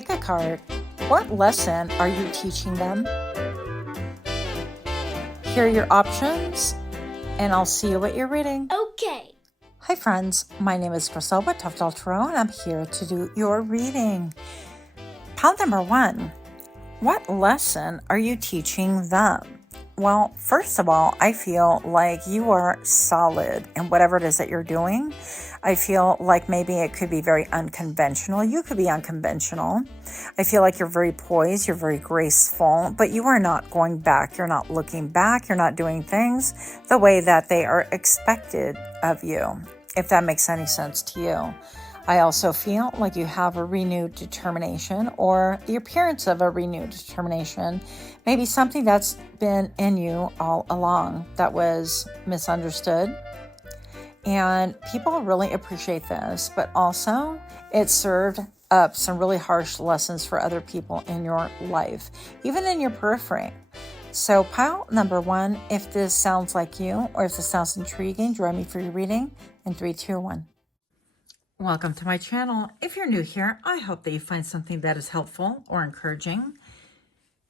pick a card. What lesson are you teaching them? Here are your options, and I'll see you at your reading. Okay. Hi friends, my name is Griselda with Toughdolltarot, and I'm here to do your reading. Pile number 1. What lesson are you teaching them? Well, first of all, I feel like you are solid in whatever it is that you're doing. I feel like maybe it could be very unconventional. You could be unconventional. I feel like you're very poised, you're very graceful, but you are not going back. You're not looking back. You're not doing things the way that they are expected of you, if that makes any sense to you. I also feel like you have a renewed determination, or the appearance of a renewed determination, maybe something that's been in you all along that was misunderstood. And people really appreciate this, but also it served up some really harsh lessons for other people in your life, even in your periphery. So pile number 1, if this sounds like you, or if this sounds intriguing, join me for your reading in 3, 2, 1. Welcome to my channel. If you're new here, I hope that you find something that is helpful or encouraging.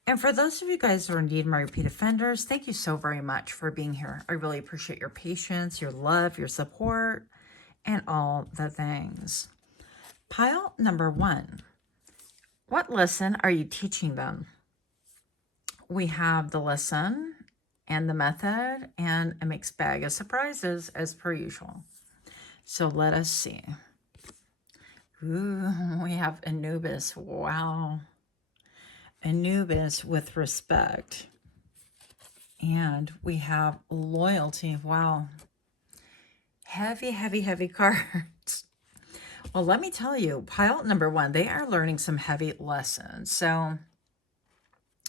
And for those of you guys who are indeed my repeat offenders, thank you so very much for being here. I really appreciate your patience, your love, your support, and all the things. Pile number 1. What lesson are you teaching them? We have the lesson and the method and a mixed bag of surprises as per usual. So let us see. Ooh, we have Anubis. Wow. Anubis with respect. And we have loyalty. Wow. Heavy, heavy, heavy cards. Well, let me tell you, pile number 1, they are learning some heavy lessons. So,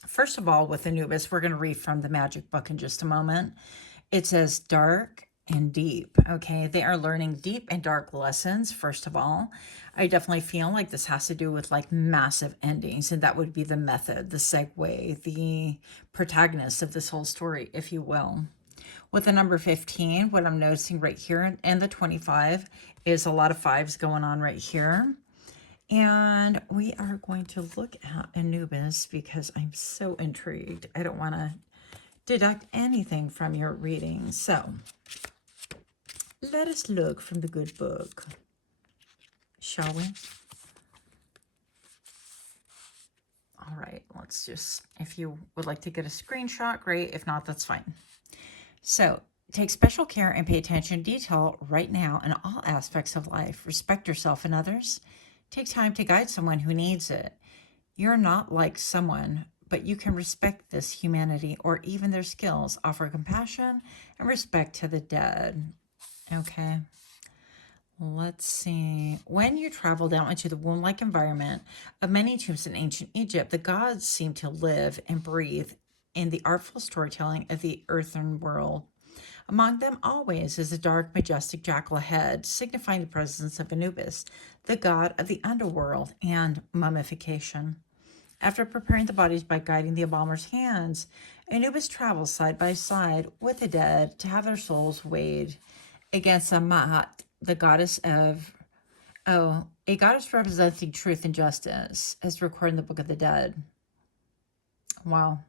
first of all, with Anubis, we're going to read from the magic book in just a moment. It says dark and deep. Okay, they are learning deep and dark lessons. First of all, I definitely feel like this has to do with like massive endings, and that would be the method, the segue, the protagonist of this whole story, if you will. With the number 15, what I'm noticing right here, and the 25 is a lot of 5s going on right here. And we are going to look at Anubis because I'm so intrigued. I don't want to deduct anything from your reading. So let us look from the good book, shall we? All right, let's just, if you would like to get a screenshot, great. If not, that's fine. So take special care and pay attention to detail right now in all aspects of life. Respect yourself and others. Take time to guide someone who needs it. You're not like someone, but you can respect this humanity or even their skills. Offer compassion and respect to the dead. Okay. Let's see. When you travel down into the womb-like environment of many tombs in ancient Egypt, the gods seem to live and breathe in the artful storytelling of the earthen world. Among them always is a dark, majestic jackal head, signifying the presence of Anubis, the god of the underworld and mummification. After preparing the bodies by guiding the embalmer's hands, Anubis travels side by side with the dead to have their souls weighed against Amat, the goddess of, a goddess representing truth and justice, as recorded in the Book of the Dead. Wow.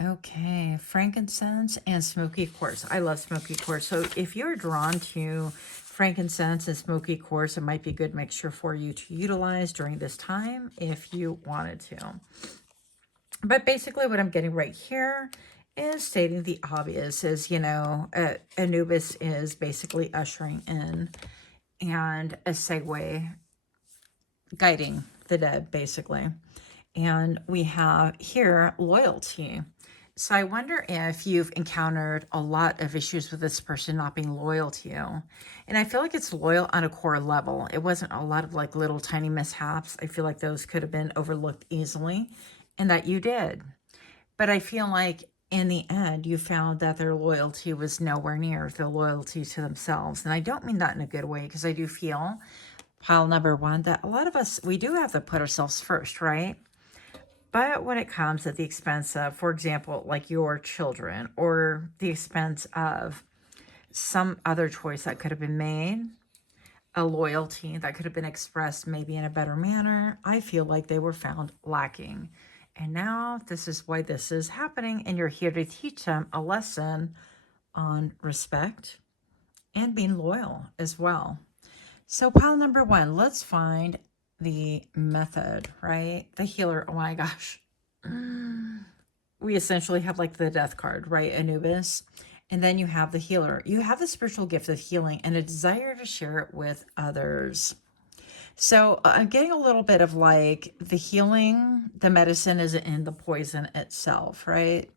Okay, frankincense and smoky quartz. I love smoky quartz. So if you're drawn to frankincense and smoky quartz, it might be a good mixture for you to utilize during this time if you wanted to. But basically what I'm getting right here is stating the obvious is, you know, Anubis is basically ushering in and a segue guiding the dead, basically. And we have here loyalty. So I wonder if you've encountered a lot of issues with this person not being loyal to you. And I feel like it's loyal on a core level. It wasn't a lot of like little tiny mishaps. I feel like those could have been overlooked easily and that you did. But I feel like in the end, you found that their loyalty was nowhere near their loyalty to themselves. And I don't mean that in a good way, because I do feel, pile number 1, that a lot of us, we do have to put ourselves first, right? But when it comes at the expense of, for example, like your children, or the expense of some other choice that could have been made, a loyalty that could have been expressed maybe in a better manner. I feel like they were found lacking. And now this is why this is happening. And you're here to teach them a lesson on respect and being loyal as well. So pile number one, let's find the method, right? The healer. Oh my gosh. We essentially have like the death card, right? Anubis. And then you have the healer. You have the spiritual gift of healing and a desire to share it with others. So I'm getting a little bit of like the healing, the medicine is in the poison itself, right?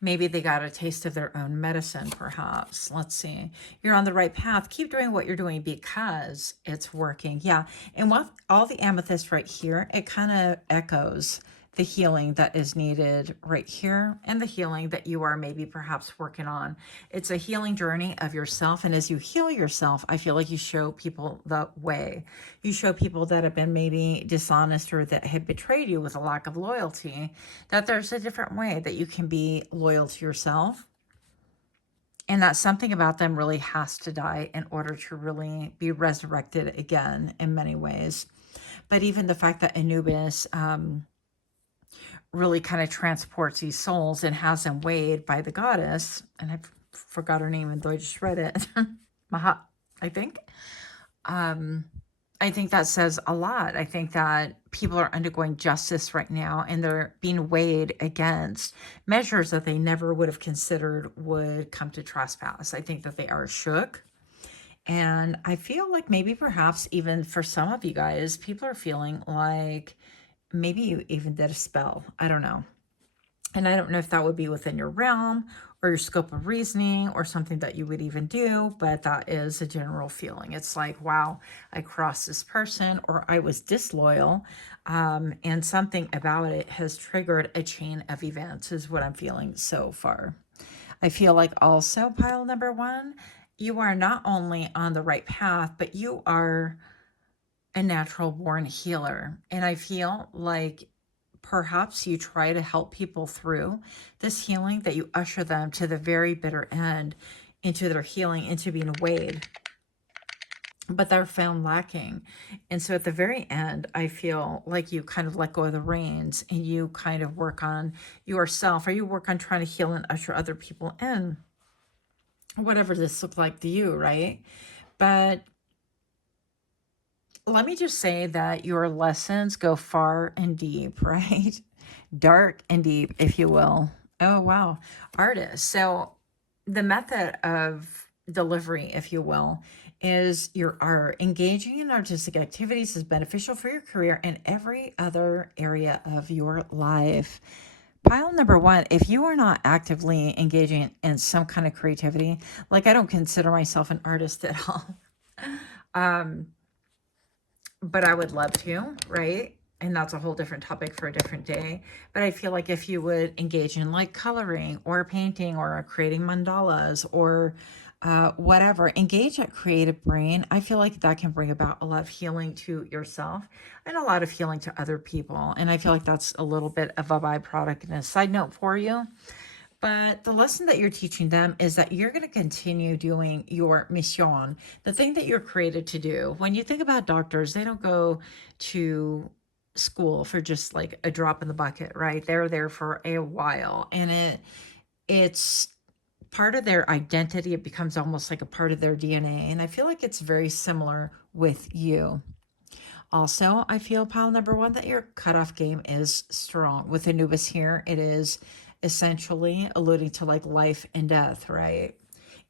Maybe they got a taste of their own medicine, perhaps. Let's see. You're on the right path. Keep doing what you're doing because it's working. Yeah. And with all the amethyst right here, it kind of echoes the healing that is needed right here and the healing that you are maybe perhaps working on. It's a healing journey of yourself. And as you heal yourself, I feel like you show people the way. You show people that have been maybe dishonest or that have betrayed you with a lack of loyalty, that there's a different way that you can be loyal to yourself. And that something about them really has to die in order to really be resurrected again in many ways. But even the fact that Anubis, really kind of transports these souls and has them weighed by the goddess. And I forgot her name, and though I just read it. Mahat, I think. I think that says a lot. I think that people are undergoing justice right now, and they're being weighed against measures that they never would have considered would come to trespass. I think that they are shook. And I feel like maybe perhaps even for some of you guys, people are feeling like maybe you even did a spell. I don't know. And I don't know if that would be within your realm or your scope of reasoning or something that you would even do, but that is a general feeling. It's like, wow, I crossed this person or I was disloyal, and something about it has triggered a chain of events is what I'm feeling so far. I feel like also pile number one, you are not only on the right path, but you are a natural born healer. And I feel like perhaps you try to help people through this healing, that you usher them to the very bitter end into their healing, into being weighed, but they're found lacking. And so at the very end, I feel like you kind of let go of the reins and you kind of work on yourself, or you work on trying to heal and usher other people in, whatever this looks like to you, right? But let me just say that your lessons go far and deep, right? Dark and deep, if you will. Oh, wow. Artist. So the method of delivery, if you will, is your art. Engaging in artistic activities is beneficial for your career and every other area of your life. Pile number one, if you are not actively engaging in some kind of creativity, like I don't consider myself an artist at all. But I would love to, right? And that's a whole different topic for a different day. But I feel like if you would engage in like coloring or painting or creating mandalas or whatever, engage that creative brain, I feel like that can bring about a lot of healing to yourself and a lot of healing to other people. And I feel like that's a little bit of a byproduct and a side note for you. But the lesson that you're teaching them is that you're going to continue doing your mission, the thing that you're created to do. When you think about doctors, they don't go to school for just like a drop in the bucket, right? They're there for a while, and it's part of their identity. It becomes almost like a part of their DNA. And I feel like it's very similar with you. Also, I feel, pile number one, that your cutoff game is strong. With Anubis here, it is essentially alluding to like life and death, right?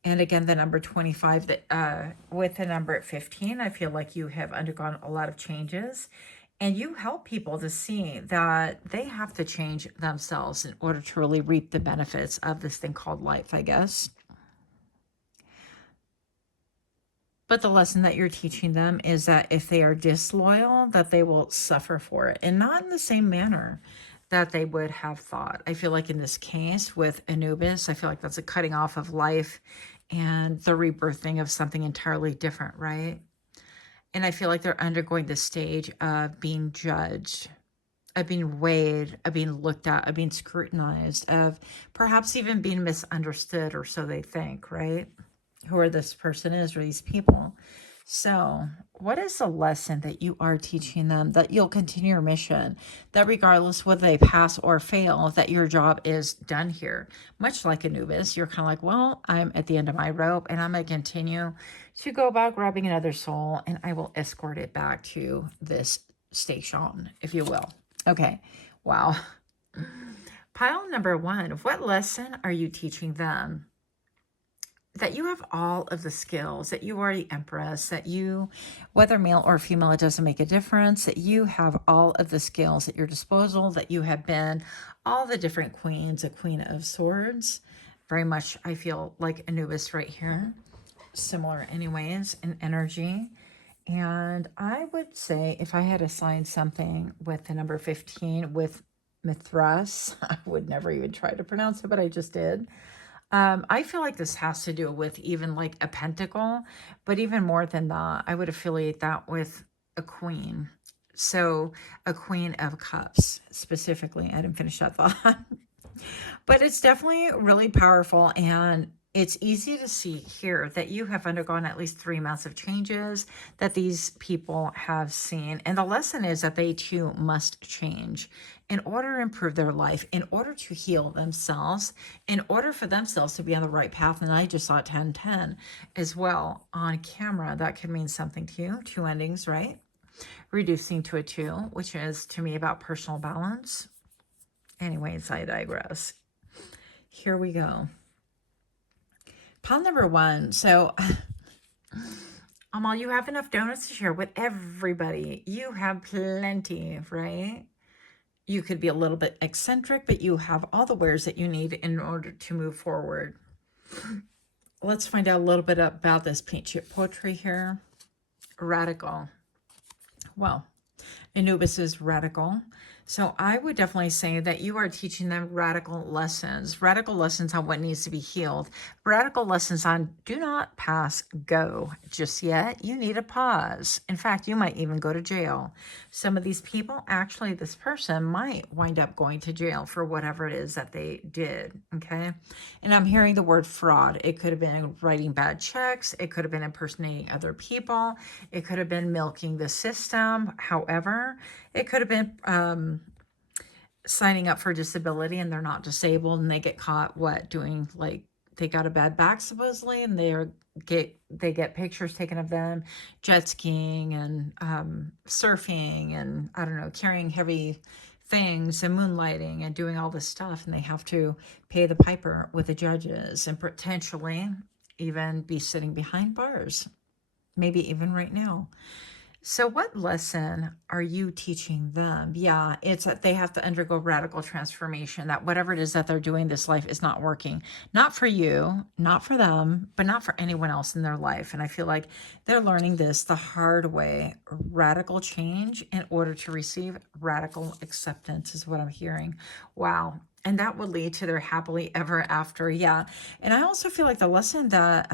And again, the number 25, that with the number 15, I feel like you have undergone a lot of changes, and you help people to see that they have to change themselves in order to really reap the benefits of this thing called life, I guess. But the lesson that you're teaching them is that if they are disloyal, that they will suffer for it, and not in the same manner that they would have thought. I feel like in this case with Anubis, I feel like that's a cutting off of life and the rebirthing of something entirely different, right? And I feel like they're undergoing the stage of being judged, of being weighed, of being looked at, of being scrutinized, of perhaps even being misunderstood, or so they think, right? whoever this person is or these people. So, what is the lesson that you are teaching them that you'll continue your mission, that regardless whether they pass or fail, that your job is done here? Much like Anubis, you're kind of like, well, I'm at the end of my rope and I'm going to continue to go about grabbing another soul and I will escort it back to this station, if you will. Okay, wow. Pile number 1, what lesson are you teaching them? That you have all of the skills, that you are the empress, that you, whether male or female, it doesn't make a difference, that you have all of the skills at your disposal, that you have been all the different queens, a queen of swords. Very much, I feel like Anubis right here. Similar anyways in energy. And I would say if I had assigned something with the number 15 with Mithras, I would never even try to pronounce it, but I just did. I feel like this has to do with even like a pentacle, but even more than that, I would affiliate that with a queen. So a queen of cups specifically. I didn't finish that thought, but it's definitely really powerful. And it's easy to see here that you have undergone at least 3 massive changes that these people have seen. And the lesson is that they too must change in order to improve their life, in order to heal themselves, in order for themselves to be on the right path. And I just saw 1010 as well on camera. That could mean something to you. 2 endings, right? Reducing to a 2, which is to me about personal balance. Anyways, I digress. Here we go. Pile number 1. So, Amal, you have enough donuts to share with everybody. You have plenty, right? You could be a little bit eccentric, but you have all the wares that you need in order to move forward. Let's find out a little bit about this pink chip poetry here. Radical. Well, Anubis is radical. So I would definitely say that you are teaching them radical lessons on what needs to be healed, radical lessons on do not pass go just yet. You need a pause. In fact, you might even go to jail. Some of these people, actually, this person might wind up going to jail for whatever it is that they did, okay? And I'm hearing the word fraud. It could have been writing bad checks. It could have been impersonating other people. It could have been milking the system. However, it could have been signing up for disability and they're not disabled and they get caught doing like they got a bad back supposedly and they get pictures taken of them jet skiing and surfing and I don't know, carrying heavy things and moonlighting and doing all this stuff, and they have to pay the piper with the judges and potentially even be sitting behind bars, maybe even right now. So what lesson are you teaching them? Yeah, it's that they have to undergo radical transformation, that whatever it is that they're doing, this life is not working. Not for you, not for them, but not for anyone else in their life. And I feel like they're learning this the hard way. Radical change in order to receive radical acceptance is what I'm hearing. Wow. And that would lead to their happily ever after. Yeah. And I also feel like the lesson that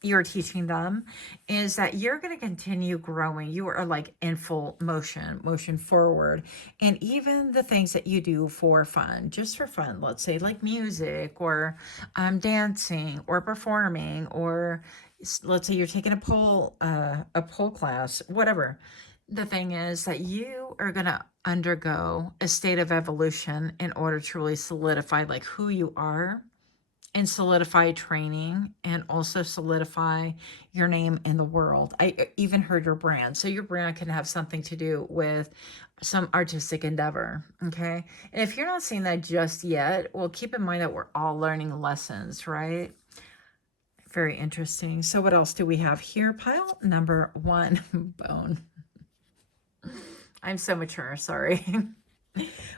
you're teaching them is that you're going to continue growing. You are like in full motion forward. And even the things that you do for fun, just for fun, let's say like music or dancing or performing, or let's say you're taking a pole class, whatever. The thing is that you are going to undergo a state of evolution in order to really solidify like who you are, and solidify training, and also solidify your name in the world. I even heard your brand. So your brand can have something to do with some artistic endeavor, okay? And if you're not seeing that just yet, well, keep in mind that we're all learning lessons, right? Very interesting. So what else do we have here? Pile number 1, bone. I'm so mature, sorry.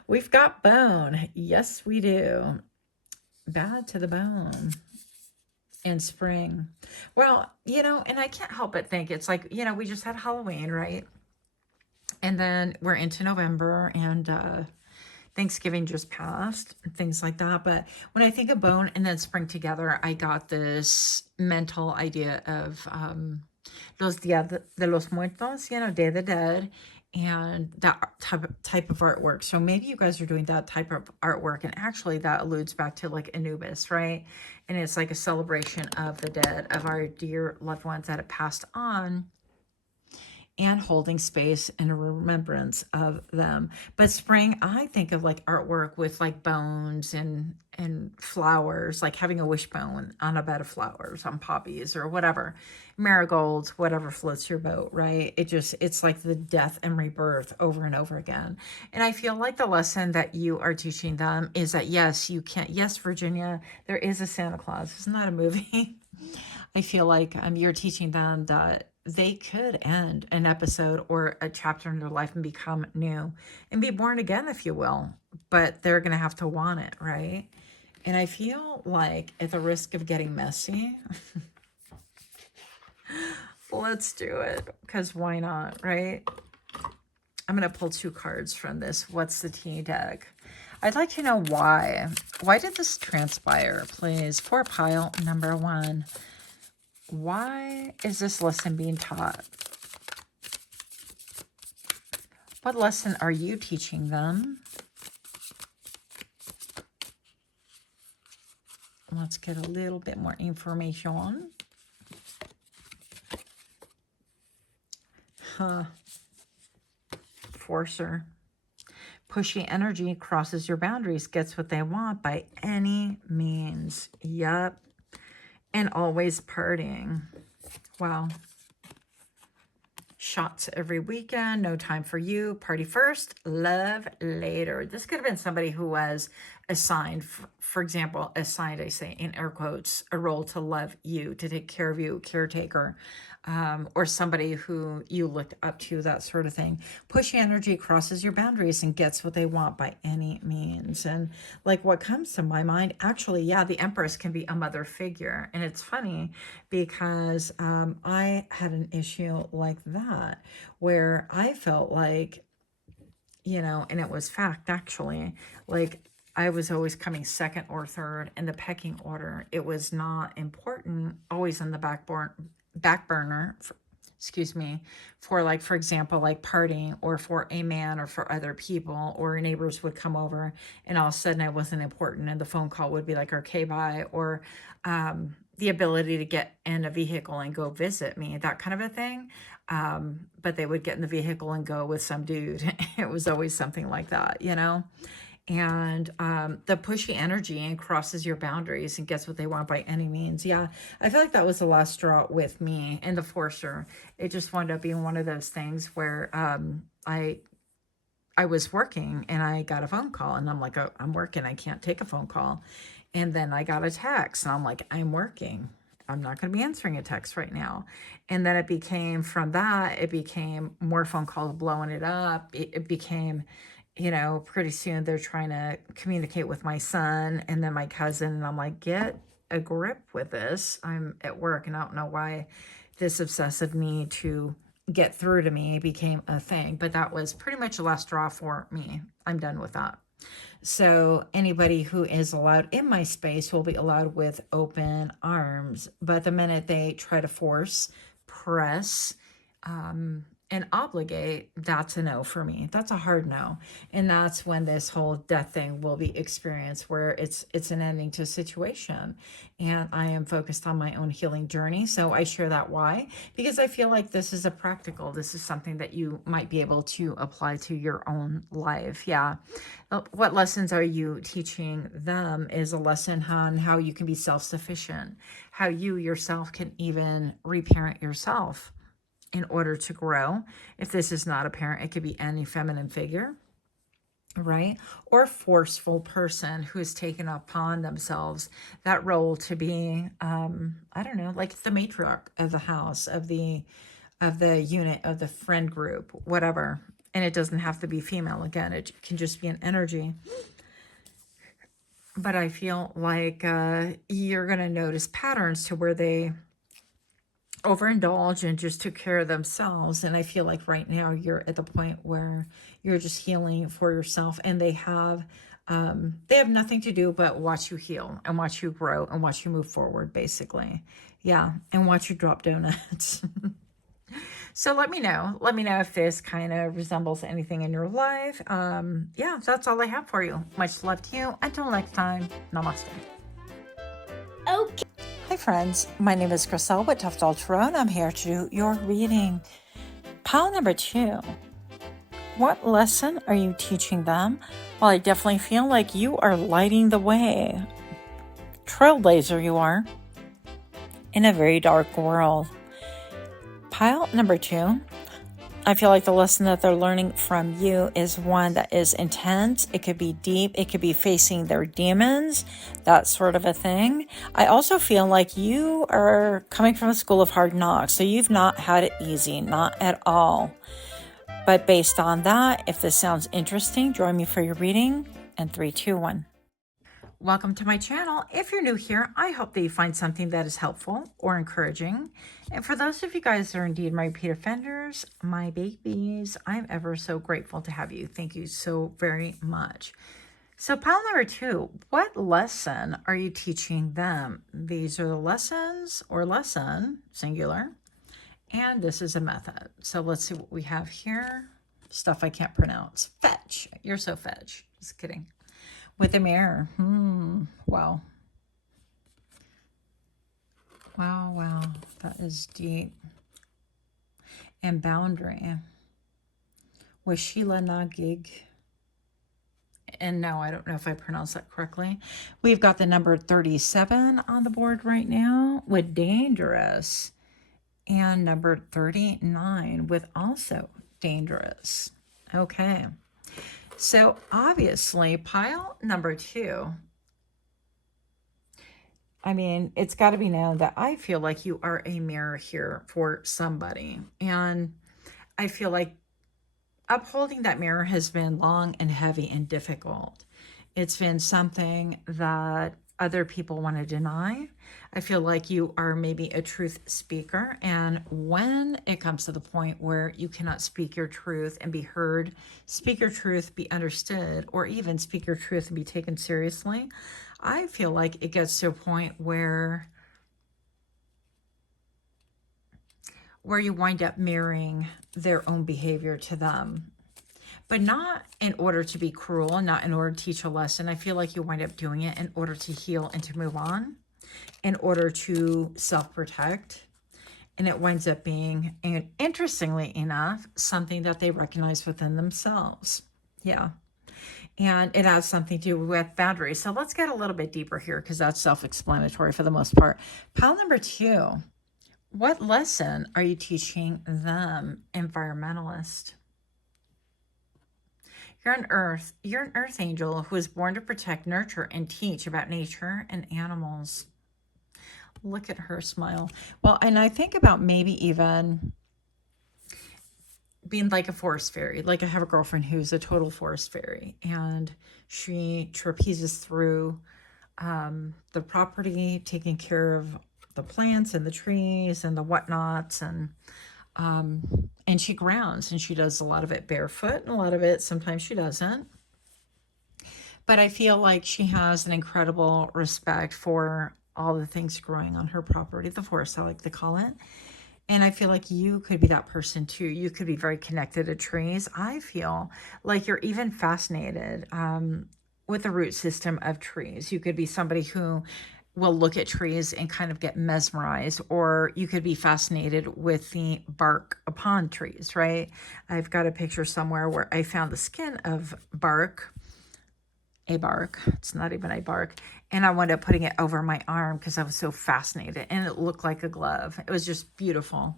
We've got bone. Yes, we do. Bad to the bone. And spring. Well, and I can't help but think it's like, we just had Halloween, right? And then we're into November and Thanksgiving just passed, and things like that. But when I think of bone and then spring together, I got this mental idea of Los Días de los Muertos, Day of the Dead, and that type of artwork. So maybe you guys are doing that type of artwork, and actually that alludes back to like Anubis, right? And it's like a celebration of the dead, of our dear loved ones that have passed on, and holding space and a remembrance of them. But spring, I think of like artwork with like bones and flowers, like having a wishbone on a bed of flowers, on poppies or whatever, marigolds, whatever floats your boat, right? It's like the death and rebirth over and over again. And I feel like the lesson that you are teaching them is that yes, you can't, yes, Virginia, there is a Santa Claus. Isn't that a movie? I feel like you're teaching them that they could end an episode or a chapter in their life and become new and be born again, if you will. But they're going to have to want it, right? And I feel like at the risk of getting messy, let's do it, because why not, right? I'm going to pull 2 cards from this What's the Tea deck. I'd like to know why. Why did this transpire, please? For pile number 1. Why is this lesson being taught? What lesson are you teaching them? Let's get a little bit more information. Forcer. Pushy energy crosses your boundaries, gets what they want by any means. Yep. And always partying. Wow. Shots every weekend, no time for you, party first, love later. This could have been somebody who was assigned, for example, assigned, I say in air quotes, a role to love you, to take care of you, caretaker, or somebody who you looked up to, that sort of thing. Pushy energy crosses your boundaries and gets what they want by any means. And like what comes to my mind, actually, yeah, the Empress can be a mother figure. And it's funny because I had an issue like that where I felt like, you know, and it was fact actually, like I was always coming second or third in the pecking order. It was not important, always on the back burner, excuse me, for like, for example, like partying or for a man or for other people, or neighbors would come over and all of a sudden I wasn't important and the phone call would be like, okay, bye, or the ability to get in a vehicle and go visit me, that kind of a thing. But they would get in the vehicle and go with some dude. It was always something like that, you know? And the pushy energy and crosses your boundaries and gets what they want by any means. Yeah, I feel like that was the last straw with me and the forcer. It just wound up being one of those things where I was working and I got a phone call and I'm like, oh, I'm working, I can't take a phone call. And then I got a text and I'm like, I'm working, I'm not going to be answering a text right now. And then it became, from that, it became more phone calls blowing it up. It became, you know, pretty soon they're trying to communicate with my son and then my cousin. And I'm like, get a grip with this. I'm at work and I don't know why this obsessive need to get through to me became a thing. But that was pretty much the last straw for me. I'm done with that. So anybody who is allowed in my space will be allowed with open arms. But the minute they try to force, press, and obligate, that's a no for me. That's a hard no. And that's when this whole death thing will be experienced, where it's an ending to a situation. And I am focused on my own healing journey. So I share that why, because I feel like this is this is something that you might be able to apply to your own life. Yeah. What lessons are you teaching them is a lesson on how you can be self-sufficient, how you yourself can even reparent yourself in order to grow. If this is not a parent, it could be any feminine figure, right? Or forceful person who has taken upon themselves that role to be, I don't know, like the matriarch of the house, of the unit, of the friend group, whatever. And it doesn't have to be female. Again, it can just be an energy. But I feel like you're going to notice patterns to where they overindulge and just took care of themselves. And I feel like right now you're at the point where you're just healing for yourself, and they have nothing to do but watch you heal and watch you grow and watch you move forward, basically. Yeah, and watch you drop donuts. So let me know. Let me know if this kind of resembles anything in your life. Yeah, that's all I have for you. Much love to you. Until next time, namaste. Okay. Hi friends, my name is Chriselle with Toughdolltarot, and I'm here to do your reading. Pile number 2. What lesson are you teaching them? Well, I definitely feel like you are lighting the way. Trailblazer you are in a very dark world. Pile number 2. I feel like the lesson that they're learning from you is one that is intense. It could be deep. It could be facing their demons, that sort of a thing. I also feel like you are coming from a school of hard knocks, so you've not had it easy, not at all. But based on that, if this sounds interesting, join me for your reading in 3, 2, 1. Welcome to my channel. If you're new here, I hope that you find something that is helpful or encouraging. And for those of you guys that are indeed my repeat offenders, my babies, I'm ever so grateful to have you. Thank you so very much. So pile number 2, what lesson are you teaching them? These are the lessons or lesson, singular, and this is a method. So let's see what we have here. Stuff I can't pronounce. Fetch. You're so fetch. Just kidding. With a mirror. Wow. Wow. That is deep. And boundary. With Sheila Nagig. And no, I don't know if I pronounced that correctly. We've got the number 37 on the board right now with dangerous. And number 39 with also dangerous. Okay. So obviously, pile number 2, I mean, it's got to be known that I feel like you are a mirror here for somebody. And I feel like upholding that mirror has been long and heavy and difficult. It's been something that other people want to deny. I feel like you are maybe a truth speaker. And when it comes to the point where you cannot speak your truth and be heard, speak your truth, be understood, or even speak your truth and be taken seriously, I feel like it gets to a point where you wind up mirroring their own behavior to them. But not in order to be cruel, not in order to teach a lesson. I feel like you wind up doing it in order to heal and to move on, in order to self-protect. And it winds up being, and interestingly enough, something that they recognize within themselves. Yeah. And it has something to do with boundaries. So let's get a little bit deeper here because that's self-explanatory for the most part. Pile number 2, what lesson are you teaching them, environmentalist? You're an earth angel who was born to protect, nurture, and teach about nature and animals. Look at her smile. Well, and I think about maybe even being like a forest fairy. Like I have a girlfriend who's a total forest fairy, and she trapezes through the property, taking care of the plants and the trees and the whatnots, and she grounds, and she does a lot of it barefoot, and a lot of it sometimes she doesn't. But I feel like she has an incredible respect for all the things growing on her property, the forest, I like to call it. And I feel like you could be that person too. You could be very connected to trees. I feel like you're even fascinated with the root system of trees. You could be somebody who will look at trees and kind of get mesmerized, or you could be fascinated with the bark upon trees, right? I've got a picture somewhere where I found the skin of bark, it's not even a bark, and I wound up putting it over my arm because I was so fascinated, and it looked like a glove. It was just beautiful.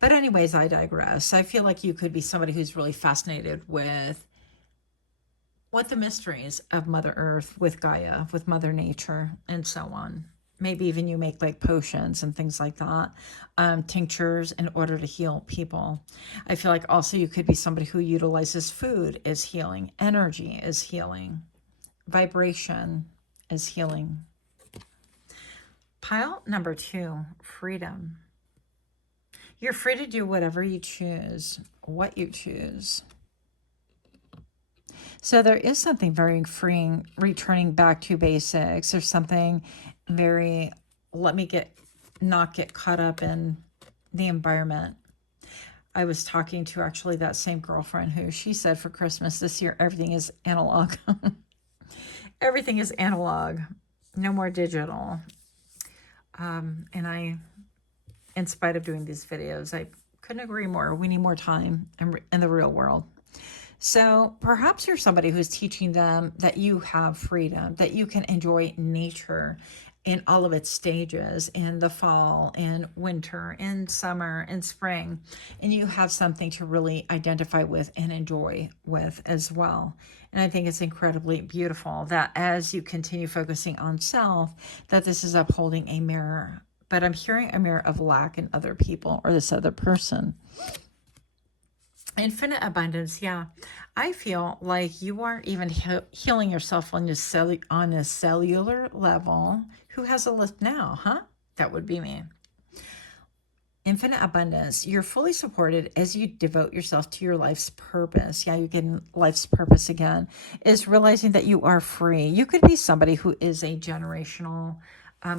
But anyways, I digress. I feel like you could be somebody who's really fascinated with the mysteries of Mother Earth, with Gaia, with Mother Nature, and so on. Maybe even you make like potions and things like that, tinctures in order to heal people. I feel like also you could be somebody who utilizes food as healing, energy as healing, vibration as healing. Pile number 2, freedom. You're free to do whatever you choose, what you choose. So there is something very freeing, returning back to basics. There's something very, let me not get caught up in the environment. I was talking to actually that same girlfriend who she said for Christmas this year, everything is analog. Everything is analog, no more digital. And I, in spite of doing these videos, I couldn't agree more. We need more time in the real world. So perhaps you're somebody who's teaching them that you have freedom, that you can enjoy nature in all of its stages, in the fall, in winter, in summer, in spring, and you have something to really identify with and enjoy with as well. And I think it's incredibly beautiful that as you continue focusing on self, that this is upholding a mirror. But I'm hearing a mirror of lack in other people or this other person. Infinite abundance, yeah. I feel like you aren't even healing yourself on a cellular level. Who has a list now, huh? That would be me. Infinite abundance. You're fully supported as you devote yourself to your life's purpose. Yeah, you're getting life's purpose again. Is realizing that you are free. You could be somebody who is a generational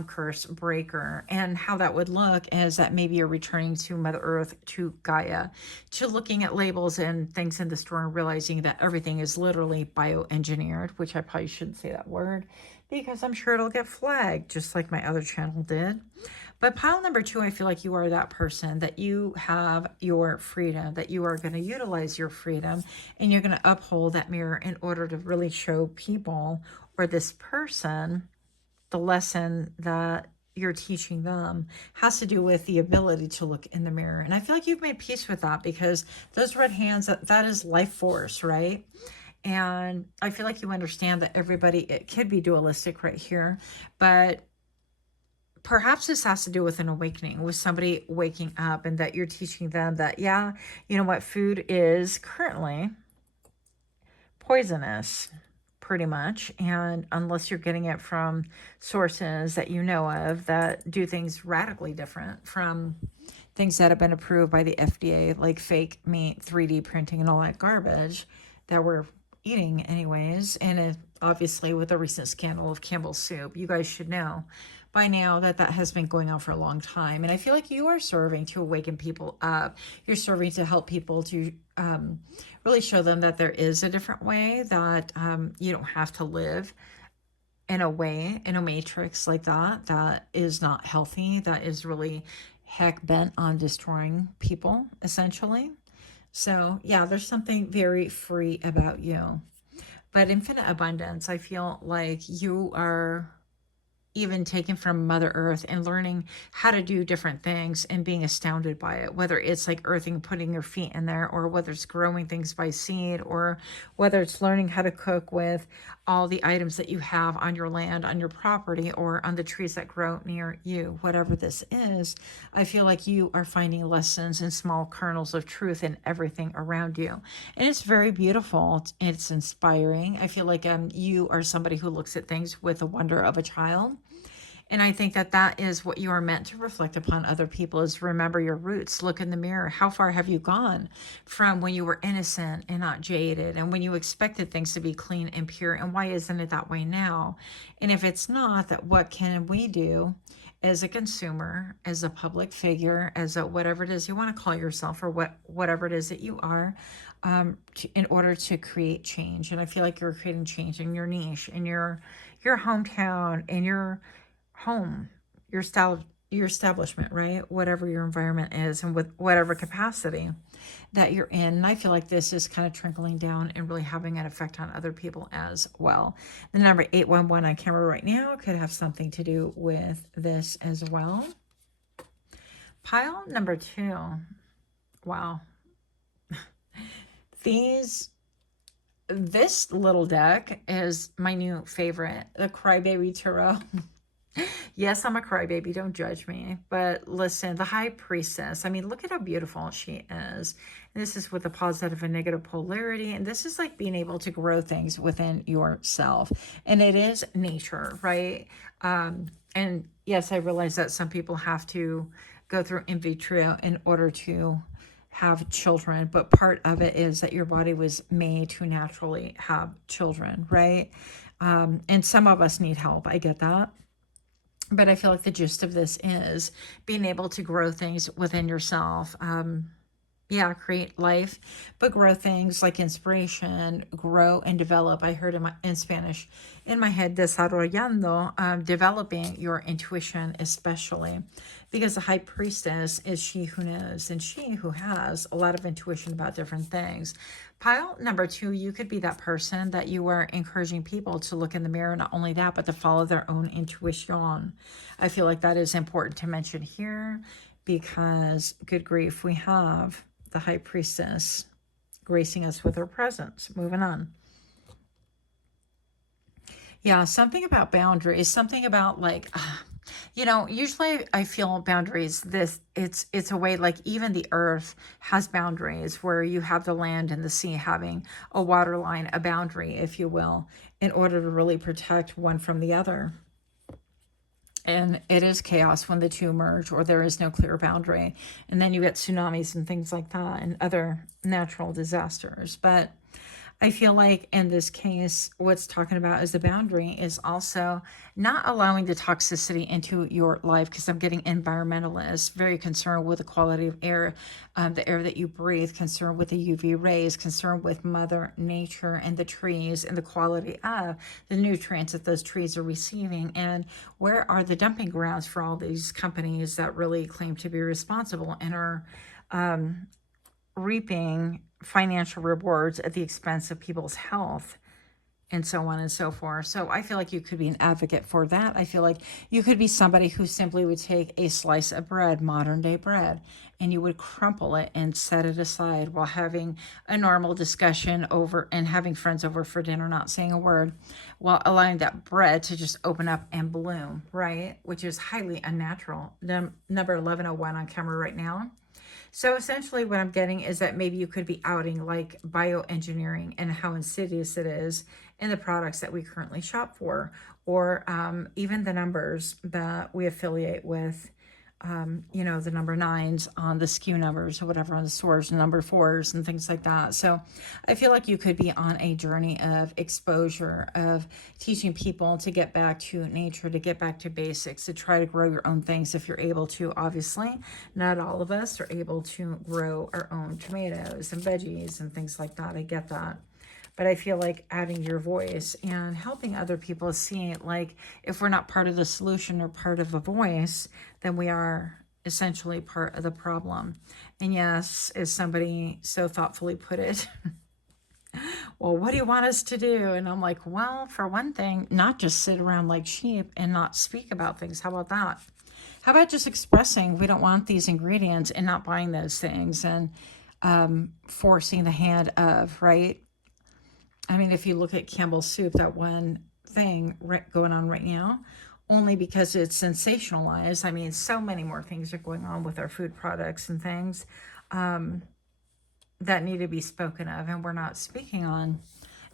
curse breaker, and how that would look is that maybe you're returning to Mother Earth, to Gaia, to looking at labels and things in the store and realizing that everything is literally bioengineered, which I probably shouldn't say that word because I'm sure it'll get flagged just like my other channel did. But pile number 2, I feel like you are that person, that you have your freedom, that you are going to utilize your freedom, and you're going to uphold that mirror in order to really show people or this person the lesson that you're teaching them has to do with the ability to look in the mirror. And I feel like you've made peace with that because those red hands, that is life force, right? And I feel like you understand that everybody, it could be dualistic right here, but perhaps this has to do with an awakening, with somebody waking up, and that you're teaching them that, yeah, you know what, food is currently poisonous, pretty much, and unless you're getting it from sources that you know of that do things radically different from things that have been approved by the FDA, like fake meat, 3D printing, and all that garbage that we're eating anyways. And obviously with the recent scandal of Campbell's soup, you guys should know by now that that has been going on for a long time. And I feel like you are serving to awaken people up. You're serving to help people to really show them that there is a different way, that you don't have to live in a way, in a matrix like that, that is not healthy, that is really heck bent on destroying people, essentially. So yeah, there's something very free about you. But infinite abundance, I feel like you are even taken from Mother Earth and learning how to do different things and being astounded by it, whether it's like earthing, putting your feet in there, or whether it's growing things by seed, or whether it's learning how to cook with all the items that you have on your land, on your property, or on the trees that grow near you. Whatever this is, I feel like you are finding lessons and small kernels of truth in everything around you. And it's very beautiful. It's inspiring. I feel like you are somebody who looks at things with the wonder of a child. And I think that that is what you are meant to reflect upon other people, is remember your roots. Look in the mirror. How far have you gone from when you were innocent and not jaded, and when you expected things to be clean and pure, and why isn't it that way now? And if it's not, that what can we do as a consumer, as a public figure, as a whatever it is you want to call yourself, or whatever it is that you are, in order to create change. And I feel like you're creating change in your niche, in your hometown, in your home, your establishment, right? Whatever your environment is, and with whatever capacity that you're in. And I feel like this is kind of trickling down and really having an effect on other people as well. The number 811 on camera right now could have something to do with this as well. Pile number 2. Wow. This little deck is my new favorite, the Crybaby Tarot. Yes, I'm a crybaby, don't judge me. But listen, the High Priestess, I mean, look at how beautiful she is. And this is with a positive and negative polarity. And this is like being able to grow things within yourself. And it is nature, right? And yes, I realize that some people have to go through in vitro in order to have children. But part of it is that your body was made to naturally have children, right? And some of us need help. I get that. But I feel like the gist of this is being able to grow things within yourself. Yeah, create life, but grow things like inspiration, grow and develop. I heard in Spanish in my head, desarrollando, developing your intuition, especially because the high priestess is she who knows and she who has a lot of intuition about different things. Pile number 2, you could be that person that you are encouraging people to look in the mirror, not only that, but to follow their own intuition. I feel like that is important to mention here because, good grief, we have the high priestess gracing us with her presence. Moving on. Yeah, something about boundaries, something about like, usually I feel boundaries, it's a way like even the earth has boundaries where you have the land and the sea having a water line, a boundary, if you will, in order to really protect one from the other. And it is chaos when the two merge or there is no clear boundary. And then you get tsunamis and things like that and other natural disasters. But I feel like in this case, what's talking about is the boundary is also not allowing the toxicity into your life, because I'm getting environmentalist, very concerned with the quality of air, the air that you breathe, concerned with the UV rays, concerned with Mother Nature and the trees and the quality of the nutrients that those trees are receiving. And where are the dumping grounds for all these companies that really claim to be responsible and are reaping financial rewards at the expense of people's health and so on and so forth. So I feel like you could be an advocate for that. I feel like you could be somebody who simply would take a slice of bread, modern day bread, and you would crumple it and set it aside while having a normal discussion over and having friends over for dinner, not saying a word, while allowing that bread to just open up and bloom, right? Which is highly unnatural. Number 1101 on camera right now. So essentially what I'm getting is that maybe you could be outing like bioengineering and how insidious it is in the products that we currently shop for, or even the numbers that we affiliate with, the number 9s on the SKU numbers or whatever on the stores, number 4s and things like that. So I feel like you could be on a journey of exposure, of teaching people to get back to nature, to get back to basics, to try to grow your own things if you're able to. Obviously, not all of us are able to grow our own tomatoes and veggies and things like that. I get that. But I feel like adding your voice and helping other people see, like, if we're not part of the solution or part of a voice, then we are essentially part of the problem. And yes, as somebody so thoughtfully put it, well, what do you want us to do? And I'm like, well, for one thing, not just sit around like sheep and not speak about things. How about that? How about just expressing we don't want these ingredients and not buying those things and forcing the hand of, right? I mean, if you look at Campbell's soup, that one thing going on right now, only because it's sensationalized. I mean, so many more things are going on with our food products and things that need to be spoken of, and we're not speaking on.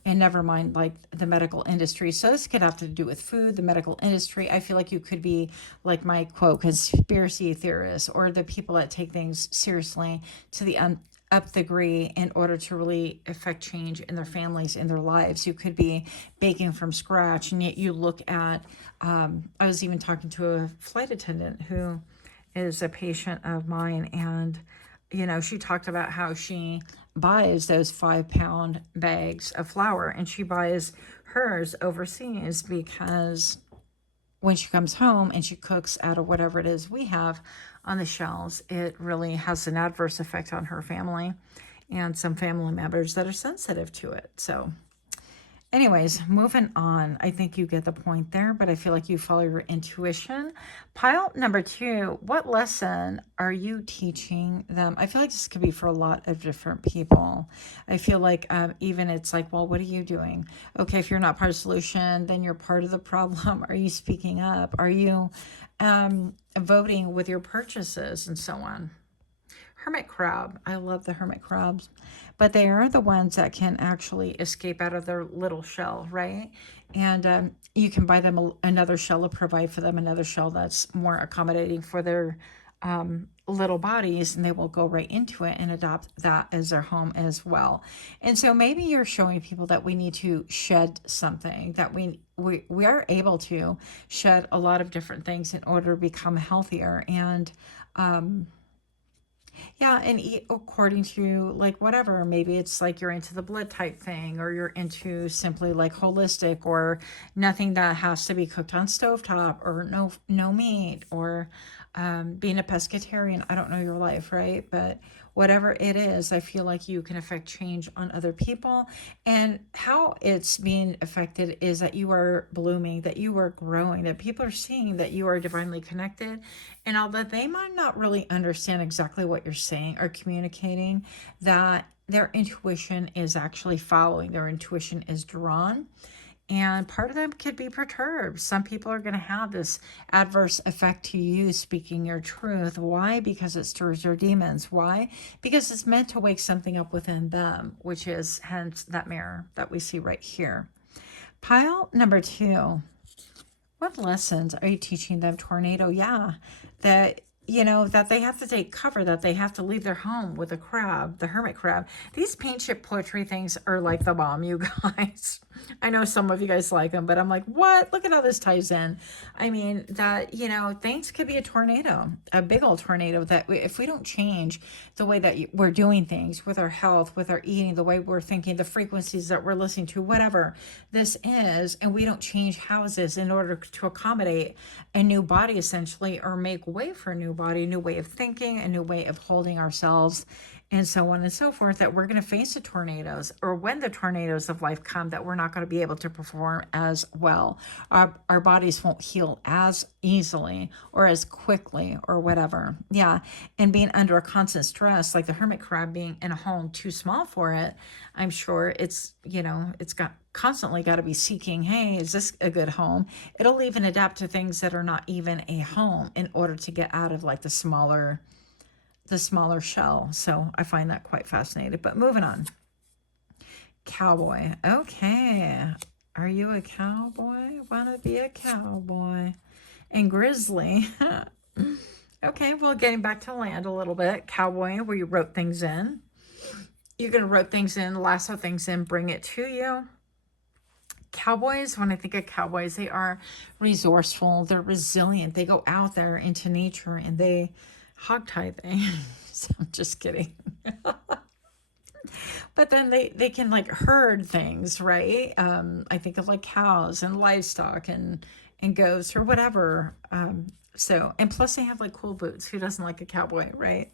And never mind, like the medical industry. So this could have to do with food, the medical industry. I feel like you could be like my quote, conspiracy theorists, or the people that take things seriously to the up the degree in order to really affect change in their families, in their lives. You could be baking from scratch, and yet you look at, I was even talking to a flight attendant who is a patient of mine, and she talked about how she buys those 5-pound bags of flour, and she buys hers overseas because when she comes home and she cooks out of whatever it is we have on the shelves, it really has an adverse effect on her family and some family members that are sensitive to it. So anyways, moving on. I think you get the point there, but I feel like you follow your intuition. Pile number 2, what lesson are you teaching them? I feel like this could be for a lot of different people. I feel like even it's like, well, what are you doing? Okay, if you're not part of the solution, then you're part of the problem. Are you speaking up? Are you voting with your purchases and so on? Hermit crab. I love the hermit crabs, but they are the ones that can actually escape out of their little shell, right? And you can buy them another shell or provide for them another shell that's more accommodating for their little bodies, and they will go right into it and adopt that as their home as well. And so maybe you're showing people that we need to shed something, that we are able to shed a lot of different things in order to become healthier. And Yeah, and eat according to like whatever. Maybe it's like you're into the blood type thing, or you're into simply like holistic, or nothing that has to be cooked on stovetop, or no meat, or being a pescatarian. I don't know your life, right? But whatever it is, I feel like you can affect change on other people. And how it's being affected is that you are blooming, that you are growing, that people are seeing that you are divinely connected. And although they might not really understand exactly what you're saying or communicating, that their intuition is actually following, their intuition is drawn. And part of them could be perturbed. Some people are going to have this adverse effect to you speaking your truth. Why? Because it stirs your demons. Why? Because it's meant to wake something up within them, which is hence that mirror that we see right here. Pile number 2. What lessons are you teaching them, tornado? Yeah, that, that they have to take cover, that they have to leave their home with a crab, the hermit crab. These paint chip poetry things are like the bomb, you guys. I know some of you guys like them, but I'm like, what? Look at how this ties in. I mean, that, things could be a tornado, a big old tornado, that if we don't change the way that we're doing things with our health, with our eating, the way we're thinking, the frequencies that we're listening to, whatever this is, and we don't change houses in order to accommodate a new body, essentially, or make way for a new body, a new way of thinking, a new way of holding ourselves, and so on and so forth, that we're going to face the tornadoes, or when the tornadoes of life come, that we're not going to be able to perform as well. Our bodies won't heal as easily or as quickly or whatever. Yeah. And being under a constant stress, like the hermit crab being in a home too small for it, I'm sure it's got constantly got to be seeking, hey, is this a good home? It'll even adapt to things that are not even a home in order to get out of like the smaller shell. So I find that quite fascinating. But moving on. Cowboy. Okay. Are you a cowboy? Want to be a cowboy? And grizzly. Okay, well, getting back to land a little bit. Cowboy, where you wrote things in. You're going to wrote things in, lasso things in, bring it to you. Cowboys, when I think of cowboys, they are resourceful. They're resilient. They go out there into nature and they hogtie things. I'm just kidding. But then they can like herd things, right? I think of like cows and livestock and goats or whatever. And plus they have like cool boots. Who doesn't like a cowboy, right?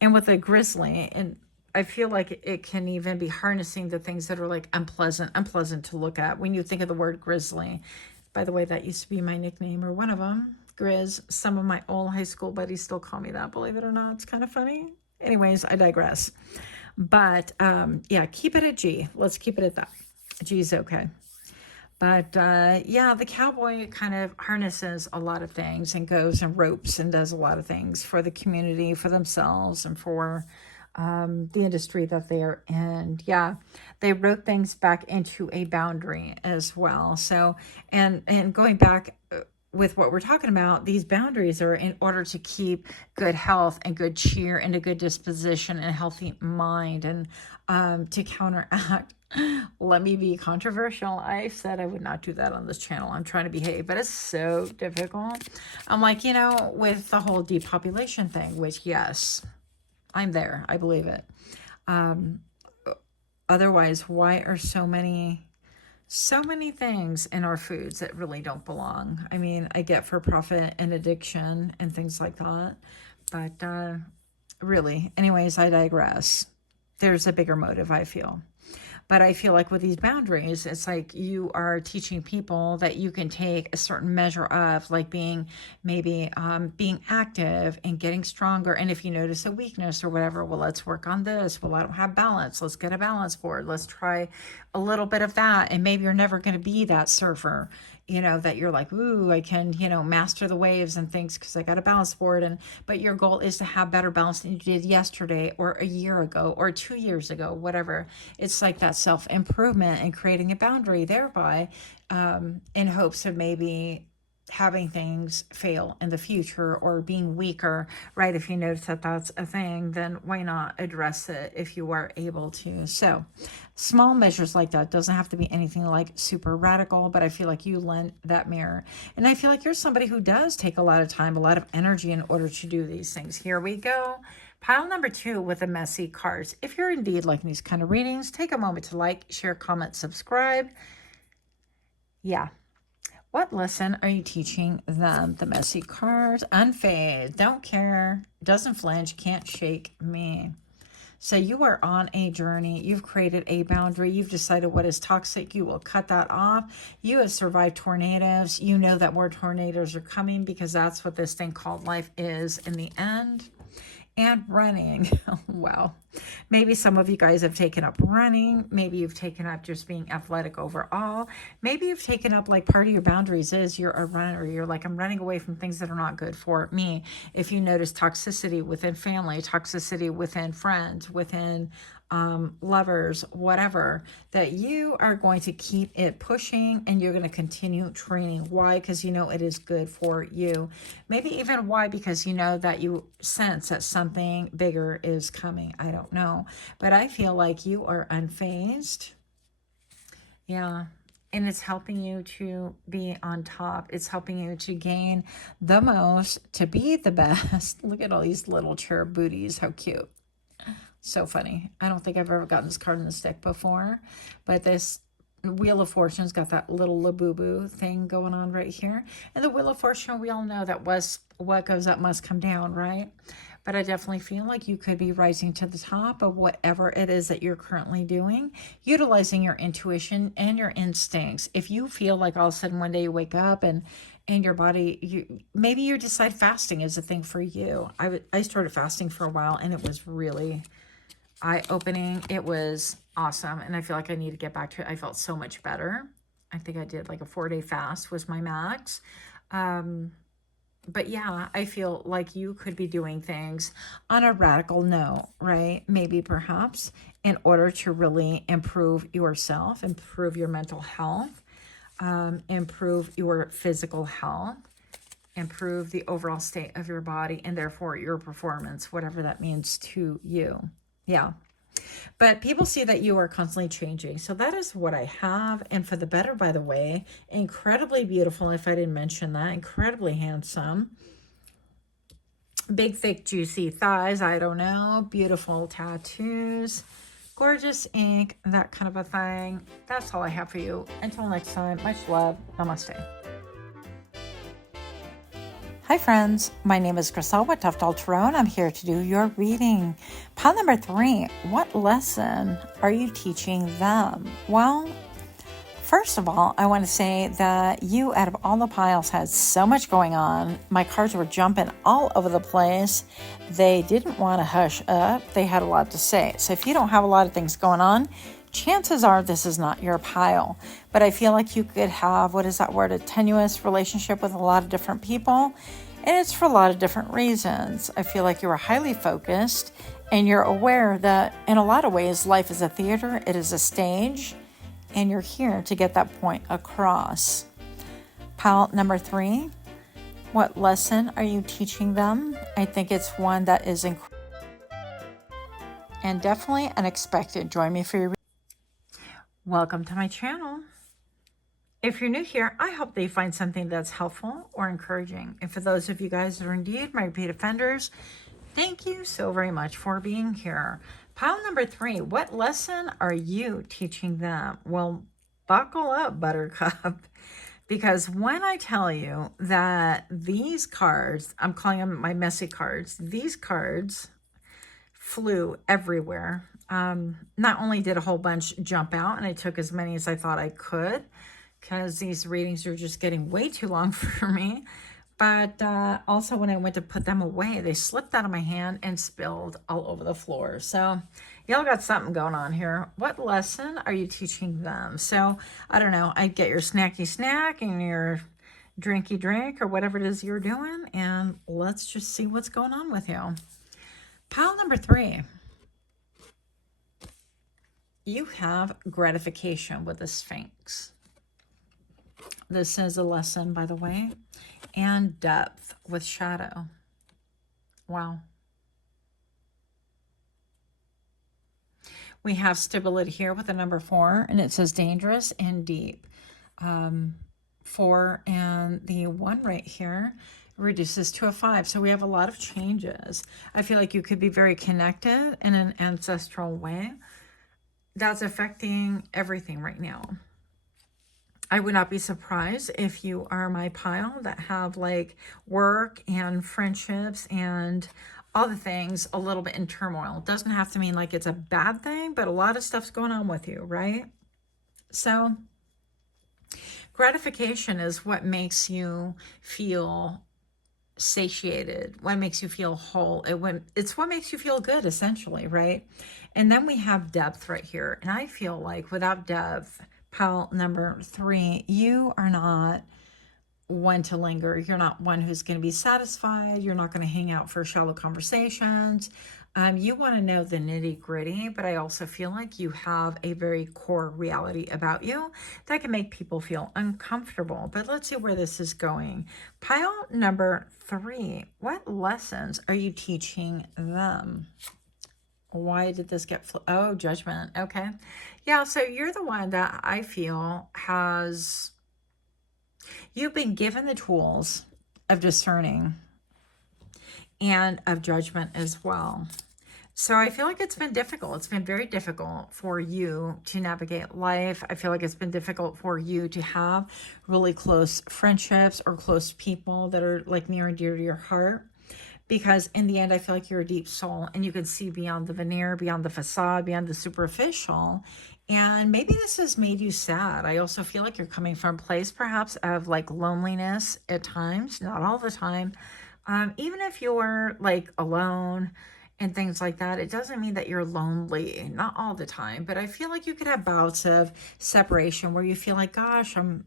And with a grizzly, and I feel like it can even be harnessing the things that are like unpleasant to look at. When you think of the word grizzly, by the way, that used to be my nickname, or one of them, Grizz. Some of my old high school buddies still call me that, believe it or not. It's kind of funny. Anyways, I digress. But yeah, keep it at G. Let's keep it at that. G is okay. But yeah, the cowboy kind of harnesses a lot of things and goes and ropes and does a lot of things for the community, for themselves, and for the industry that they are in. Yeah, they wrote things back into a boundary as well. So, and going back with what we're talking about, these boundaries are in order to keep good health and good cheer and a good disposition and a healthy mind, and to counteract. Let me be controversial. I said I would not do that on this channel. I'm trying to behave, but it's so difficult. I'm like, with the whole depopulation thing, which, yes, I'm there. I believe it. Otherwise, why are so many things in our foods that really don't belong? I mean, I get for profit and addiction and things like that, but really, anyways, I digress. There's a bigger motive, I feel. But I feel like with these boundaries, it's like you are teaching people that you can take a certain measure of, like being active and getting stronger. And if you notice a weakness or whatever, well, let's work on this. Well, I don't have balance. Let's get a balance board. Let's try a little bit of that. And maybe you're never going to be that surfer, that you're like, ooh, I can, master the waves and things because I got a balance board. But your goal is to have better balance than you did yesterday or a year ago or 2 years ago, whatever. It's like that self-improvement and creating a boundary thereby, in hopes of maybe having things fail in the future or being weaker, right? If you notice that that's a thing, then why not address it if you are able to? So small measures like that, doesn't have to be anything like super radical, but I feel like you lend that mirror. And I feel like you're somebody who does take a lot of time, a lot of energy in order to do these things. Here we go. Pile number 2 with the messy cards. If you're indeed liking these kind of readings, take a moment to like, share, comment, subscribe. Yeah. What lesson are you teaching them? The messy cards. Unfazed. Don't care. Doesn't flinch. Can't shake me. So you are on a journey. You've created a boundary. You've decided what is toxic. You will cut that off. You have survived tornadoes. You know that more tornadoes are coming because that's what this thing called life is in the end. And running. Wow. Maybe some of you guys have taken up running. Maybe you've taken up just being athletic overall. Maybe you've taken up, like, part of your boundaries is you're a runner. You're like, I'm running away from things that are not good for me. If you notice toxicity within family, toxicity within friends, within lovers, whatever, that you are going to keep it pushing and you're going to continue training. Why? Because you know it is good for you. Maybe even why? Because you know that you sense that something bigger is coming. I don't know. But I feel like you are unfazed. Yeah. And it's helping you to be on top. It's helping you to gain the most, to be the best. Look at all these little cherub booties. How cute. So funny. I don't think I've ever gotten this card in the stick before, but this Wheel of Fortune's got that little labubu thing going on right here. And the Wheel of Fortune, we all know that was what goes up must come down, right? But I definitely feel like you could be rising to the top of whatever it is that you're currently doing, utilizing your intuition and your instincts. If you feel like all of a sudden one day you wake up and your body, maybe you decide fasting is a thing for you. I started fasting for a while and it was really eye-opening. It was awesome, and I feel like I need to get back to it. I felt so much better. I think I did like a 4-day fast was my max. But yeah, I feel like you could be doing things on a radical note, right? Maybe perhaps in order to really improve yourself, improve your mental health, improve your physical health, improve the overall state of your body, and therefore your performance, whatever that means to you. Yeah. But people see that you are constantly changing. So that is what I have. And for the better, by the way, incredibly beautiful. If I didn't mention that, incredibly handsome. Big, thick, juicy thighs. I don't know. Beautiful tattoos. Gorgeous ink. That kind of a thing. That's all I have for you. Until next time, much love. Namaste. Hi friends, my name is Crybaby Tarot and I'm here to do your reading. Pile number 3, what lesson are you teaching them? Well, first of all, I want to say that you, out of all the piles, had so much going on. My cards were jumping all over the place. They didn't want to hush up. They had a lot to say. So if you don't have a lot of things going on, chances are this is not your pile. But I feel like you could have, what is that word, a tenuous relationship with a lot of different people. And it's for a lot of different reasons. I feel like you are highly focused and you're aware that in a lot of ways, life is a theater, it is a stage, and you're here to get that point across. Pile number 3, what lesson are you teaching them? I think it's one that is incredible and definitely unexpected. Join me for your Welcome to my channel. If you're new here, I hope that you find something that's helpful or encouraging. And for those of you guys that are indeed my repeat offenders, thank you so very much for being here. Pile number 3, what lesson are you teaching them? Well, buckle up, Buttercup, because when I tell you that these cards, I'm calling them my messy cards, these cards flew everywhere. Not only did a whole bunch jump out, and I took as many as I thought I could, because these readings are just getting way too long for me. But also when I went to put them away, they slipped out of my hand and spilled all over the floor. So y'all got something going on here. What lesson are you teaching them? So I don't know. I'd get your snacky snack and your drinky drink or whatever it is you're doing. And let's just see what's going on with you. Pile number 3. You have gratification with the Sphinx. This is a lesson, by the way, and depth with shadow. Wow. We have stability here with the number 4, and it says dangerous and deep. 4 and the 1 right here reduces to a 5. So we have a lot of changes. I feel like you could be very connected in an ancestral way. That's affecting everything right now. I would not be surprised if you are my pile that have like work and friendships and all the things a little bit in turmoil. It doesn't have to mean like it's a bad thing, but a lot of stuff's going on with you, right? So gratification is what makes you feel satiated, what makes you feel whole. It's what makes you feel good, essentially, right? And then we have depth right here. And I feel like without depth, pile number 3, you are not one to linger. You're not one who's going to be satisfied. You're not going to hang out for shallow conversations. You want to know the nitty gritty, but I also feel like you have a very core reality about you that can make people feel uncomfortable. But let's see where this is going. Pile number 3, what lessons are you teaching them? Why did this get oh, judgment. Okay. Yeah, so you're the one that I feel has, you've been given the tools of discerning and of judgment as well. So I feel like it's been difficult. It's been very difficult for you to navigate life. I feel like it's been difficult for you to have really close friendships or close people that are like near and dear to your heart. Because in the end, I feel like you're a deep soul and you can see beyond the veneer, beyond the facade, beyond the superficial. And maybe this has made you sad. I also feel like you're coming from a place perhaps of like loneliness at times, not all the time. Even if you're like alone and things like that, it doesn't mean that you're lonely, not all the time. But I feel like you could have bouts of separation where you feel like, gosh, I'm,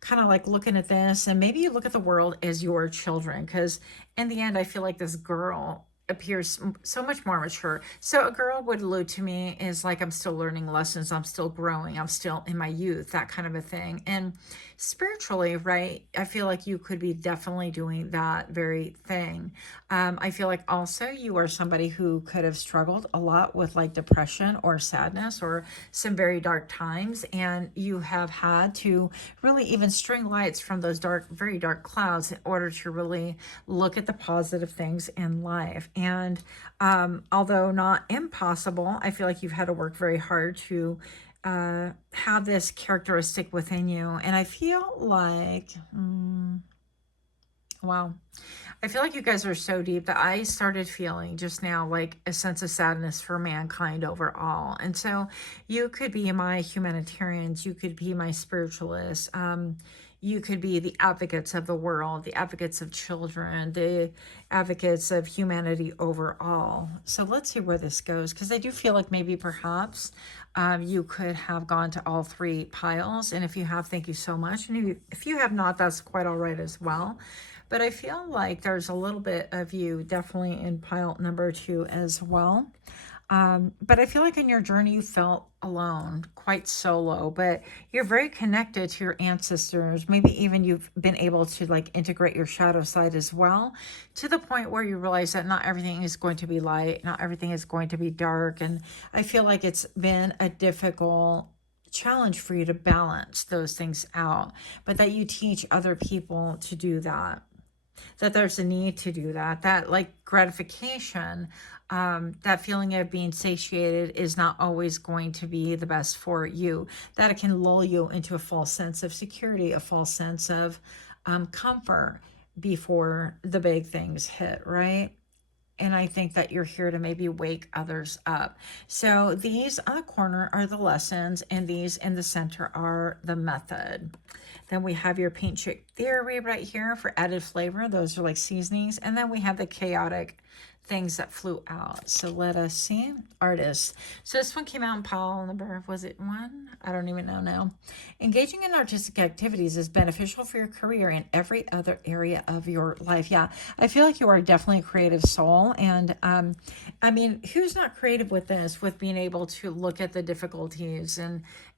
kind of like looking at this, and maybe you look at the world as your children, because in the end, I feel like this girl appears so much more mature. So a girl would allude to me is like, I'm still learning lessons, I'm still growing, I'm still in my youth, that kind of a thing. And spiritually, right, I feel like you could be definitely doing that very thing. I feel like also you are somebody who could have struggled a lot with like depression or sadness or some very dark times, and you have had to really even string lights from those dark, very dark clouds in order to really look at the positive things in life. And although not impossible, I feel like you've had to work very hard to have this characteristic within you. And I feel like, wow, I feel like you guys are so deep that I started feeling just now like a sense of sadness for mankind overall. And so you could be my humanitarians, you could be my spiritualists, you could be the advocates of the world, the advocates of children, the advocates of humanity overall. So let's see where this goes, because I do feel like maybe perhaps you could have gone to all 3 piles. And if you have, thank you so much. And if you have not, that's quite all right as well. But I feel like there's a little bit of you definitely in pile number 2 as well. But I feel like in your journey, you felt alone, quite solo, but you're very connected to your ancestors. Maybe even you've been able to like integrate your shadow side as well, to the point where you realize that not everything is going to be light, not everything is going to be dark. And I feel like it's been a difficult challenge for you to balance those things out, but that you teach other people to do that. That there's a need to do that, that like gratification, that feeling of being satiated is not always going to be the best for you, that it can lull you into a false sense of security, a false sense of comfort before the big things hit, right? And I think that you're here to maybe wake others up. So these on the corner are the lessons, and these in the center are the method. Then we have your paint chick theory right here for added flavor. Those are like seasonings. And then we have the chaotic things that flew out. So let us see. Artists. So this one came out in pile number, was it 1? I don't even know now. Engaging in artistic activities is beneficial for your career and every other area of your life. Yeah, I feel like you are definitely a creative soul. And I mean, who's not creative with this, with being able to look at the difficulties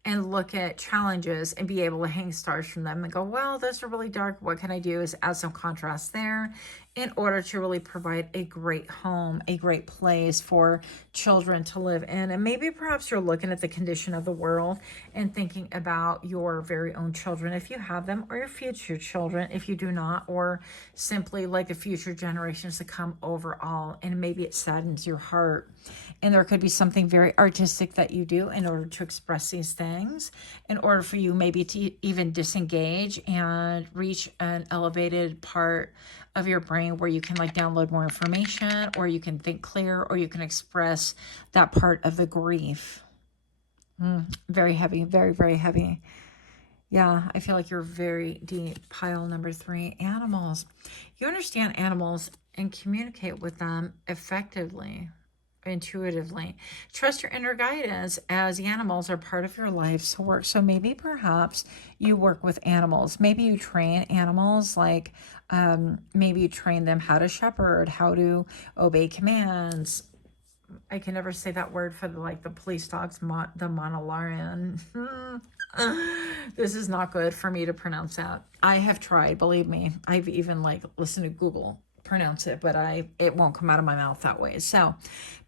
and look at challenges and be able to hang stars from them and go, well, those are really dark. What can I do is add some contrast there in order to really provide a great home, a great place for children to live in. And maybe perhaps you're looking at the condition of the world and thinking about your very own children, if you have them, or your future children, if you do not, or simply like the future generations to come overall. And maybe it saddens your heart. And there could be something very artistic that you do in order to express these things, in order for you maybe to even disengage and reach an elevated part of your brain where you can like download more information, or you can think clear, or you can express that part of the grief. Very heavy, very, very heavy. Yeah, I feel like you're very deep. Pile number 3, animals. You understand animals and communicate with them effectively, intuitively. Trust your inner guidance, as the animals are part of your life's work. So maybe perhaps you work with animals. Maybe you train animals, like maybe you train them how to shepherd, how to obey commands. I can never say that word for the police dogs, the Monolarian. This is not good for me to pronounce that. I have tried, believe me. I've even listened to Google pronounce it, but it won't come out of my mouth that way. So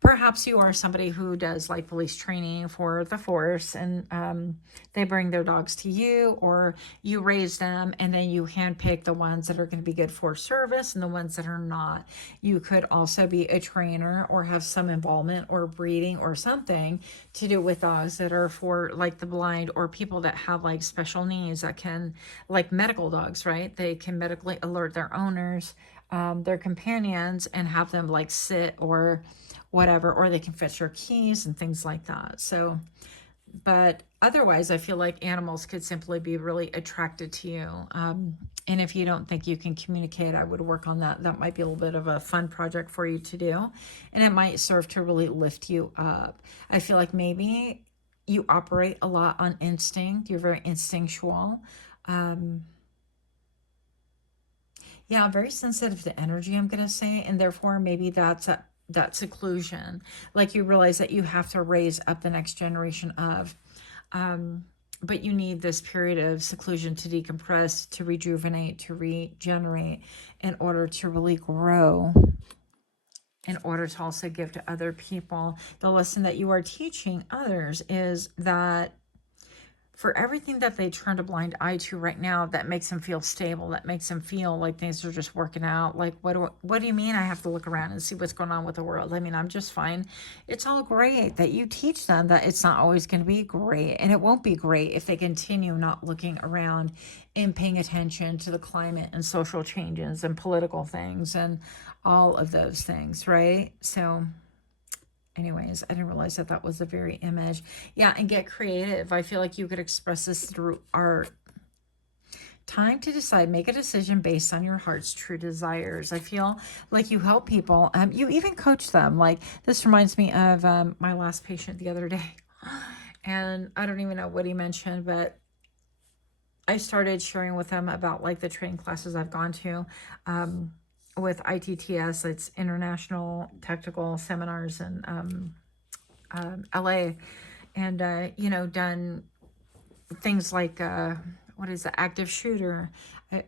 perhaps you are somebody who does police training for the force, and they bring their dogs to you, or you raise them and then you handpick the ones that are going to be good for service and the ones that are not. You could also be a trainer or have some involvement or breeding or something to do with dogs that are for the blind, or people that have special needs that can, medical dogs, right? They can medically alert their owners, their companions, and have them sit or whatever, or they can fetch your keys and things like that. So, but otherwise, I feel like animals could simply be really attracted to you. And if you don't think you can communicate, I would work on that. That might be a little bit of a fun project for you to do. And it might serve to really lift you up. I feel like maybe you operate a lot on instinct. You're very instinctual. Yeah, very sensitive to energy, I'm going to say. And therefore, maybe that's that seclusion. You realize that you have to raise up the next generation of, but you need this period of seclusion to decompress, to rejuvenate, to regenerate, in order to really grow, in order to also give to other people. The lesson that you are teaching others is that for everything that they turned a blind eye to right now, that makes them feel stable, that makes them feel like things are just working out. What do you mean I have to look around and see what's going on with the world? I mean, I'm just fine. It's all great that you teach them that it's not always going to be great. And it won't be great if they continue not looking around and paying attention to the climate and social changes and political things and all of those things, right? So anyways, I didn't realize that was a very image. Yeah, and get creative. I feel like you could express this through art. Time to decide. Make a decision based on your heart's true desires. I feel like you help people. You even coach them. This reminds me of my last patient the other day. And I don't even know what he mentioned, but I started sharing with them about the training classes I've gone to. With ITTS, it's International Technical Seminars in LA, and done things what is the active shooter.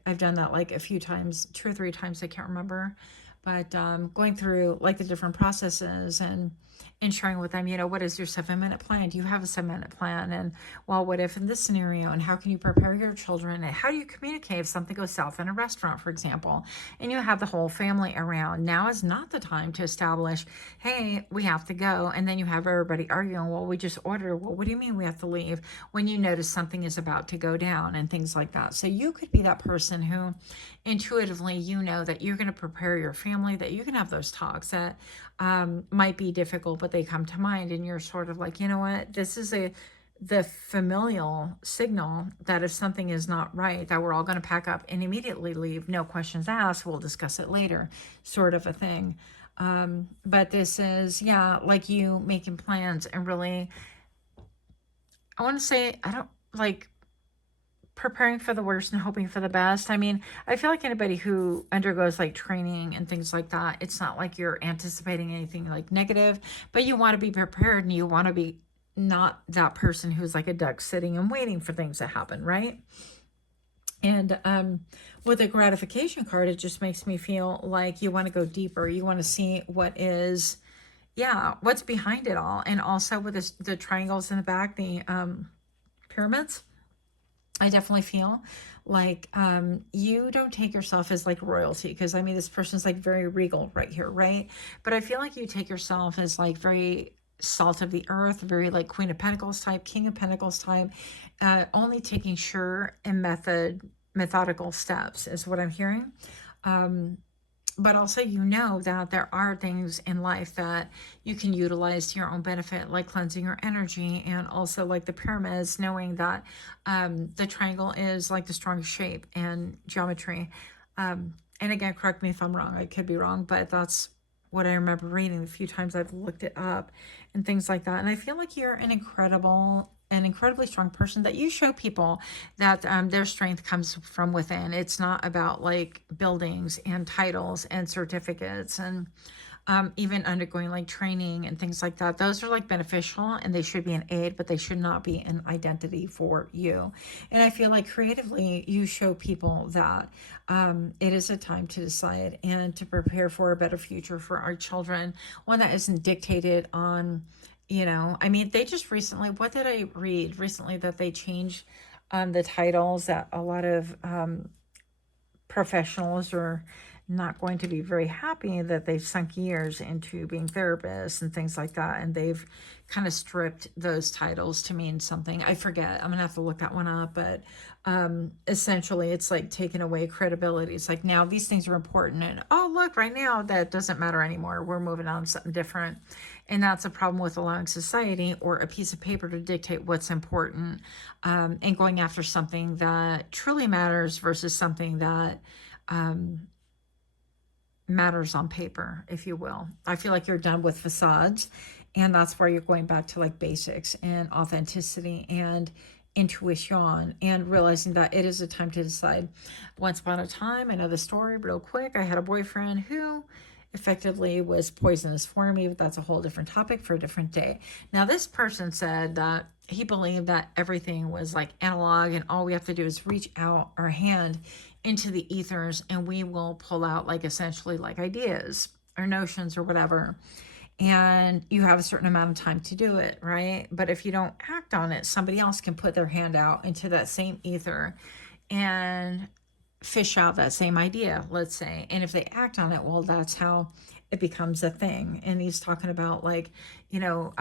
I've done that a few times, 2 or 3 times, I can't remember, but going through the different processes and sharing with them, what is your 7-minute plan? Do you have a 7-minute plan? And well, what if in this scenario? And how can you prepare your children? And how do you communicate if something goes south in a restaurant, for example, and you have the whole family around? Now is not the time to establish, hey, we have to go. And then you have everybody arguing, well, we just ordered. Well, what do you mean we have to leave? When you notice something is about to go down and things like that. So you could be that person who intuitively, that you're going to prepare your family, that you can have those talks that might be difficult, but they come to mind, and you're sort of you know what, this is the familial signal that if something is not right, that we're all going to pack up and immediately leave, no questions asked, we'll discuss it later, sort of a thing. But this is, yeah, you making plans and really, I want to say, I don't preparing for the worst and hoping for the best. I mean, I feel like anybody who undergoes training and things like that, it's not you're anticipating anything negative, but you want to be prepared and you want to be not that person who's like a duck sitting and waiting for things to happen, right? And with the gratification card, it just makes me feel like you want to go deeper. You want to see what is, yeah, what's behind it all. And also with this, the triangles in the back, the pyramids, I definitely feel like you don't take yourself as like royalty, because I mean, this person's like very regal right here, right? But I feel like you take yourself as like very salt of the earth, very like Queen of Pentacles type, King of Pentacles type, only taking sure and methodical steps is what I'm hearing. But also, you know that there are things in life that you can utilize to your own benefit, like cleansing your energy, and also like the pyramids, knowing that the triangle is like the strongest shape and geometry. And again, correct me if I'm wrong. I could be wrong, but that's what I remember reading the few times I've looked it up and things like that. And I feel like you're an incredibly strong person, that you show people that their strength comes from within. It's not about like buildings and titles and certificates and even undergoing like training and things like that. Those are like beneficial and they should be an aid, but they should not be an identity for you. And I feel like creatively you show people that it is a time to decide and to prepare for a better future for our children, one that isn't dictated on, you know, I mean, they just recently, what did I read recently, that they changed the titles, that a lot of professionals are not going to be very happy that they've sunk years into being therapists and things like that, and they've kind of stripped those titles to mean something. I forget, I'm gonna have to look that one up, but essentially it's like taking away credibility. It's like, now these things are important, and oh look, right now that doesn't matter anymore, we're moving on to something different. And that's a problem with allowing society or a piece of paper to dictate what's important, and going after something that truly matters versus something that matters on paper, if you will. I feel like you're done with facades, and that's where you're going back to like basics and authenticity and intuition, and realizing that it is a time to decide. Once upon a time, another story real quick, I had a boyfriend who effectively was poisonous for me, but that's a whole different topic for a different day. Now, this person said that he believed that everything was like analog, and all we have to do is reach out our hand into the ethers and we will pull out like essentially like ideas or notions or whatever. And you have a certain amount of time to do it, right? But if you don't act on it, somebody else can put their hand out into that same ether and fish out that same idea, let's say. And if they act on it, well, that's how it becomes a thing. And he's talking about like, you know,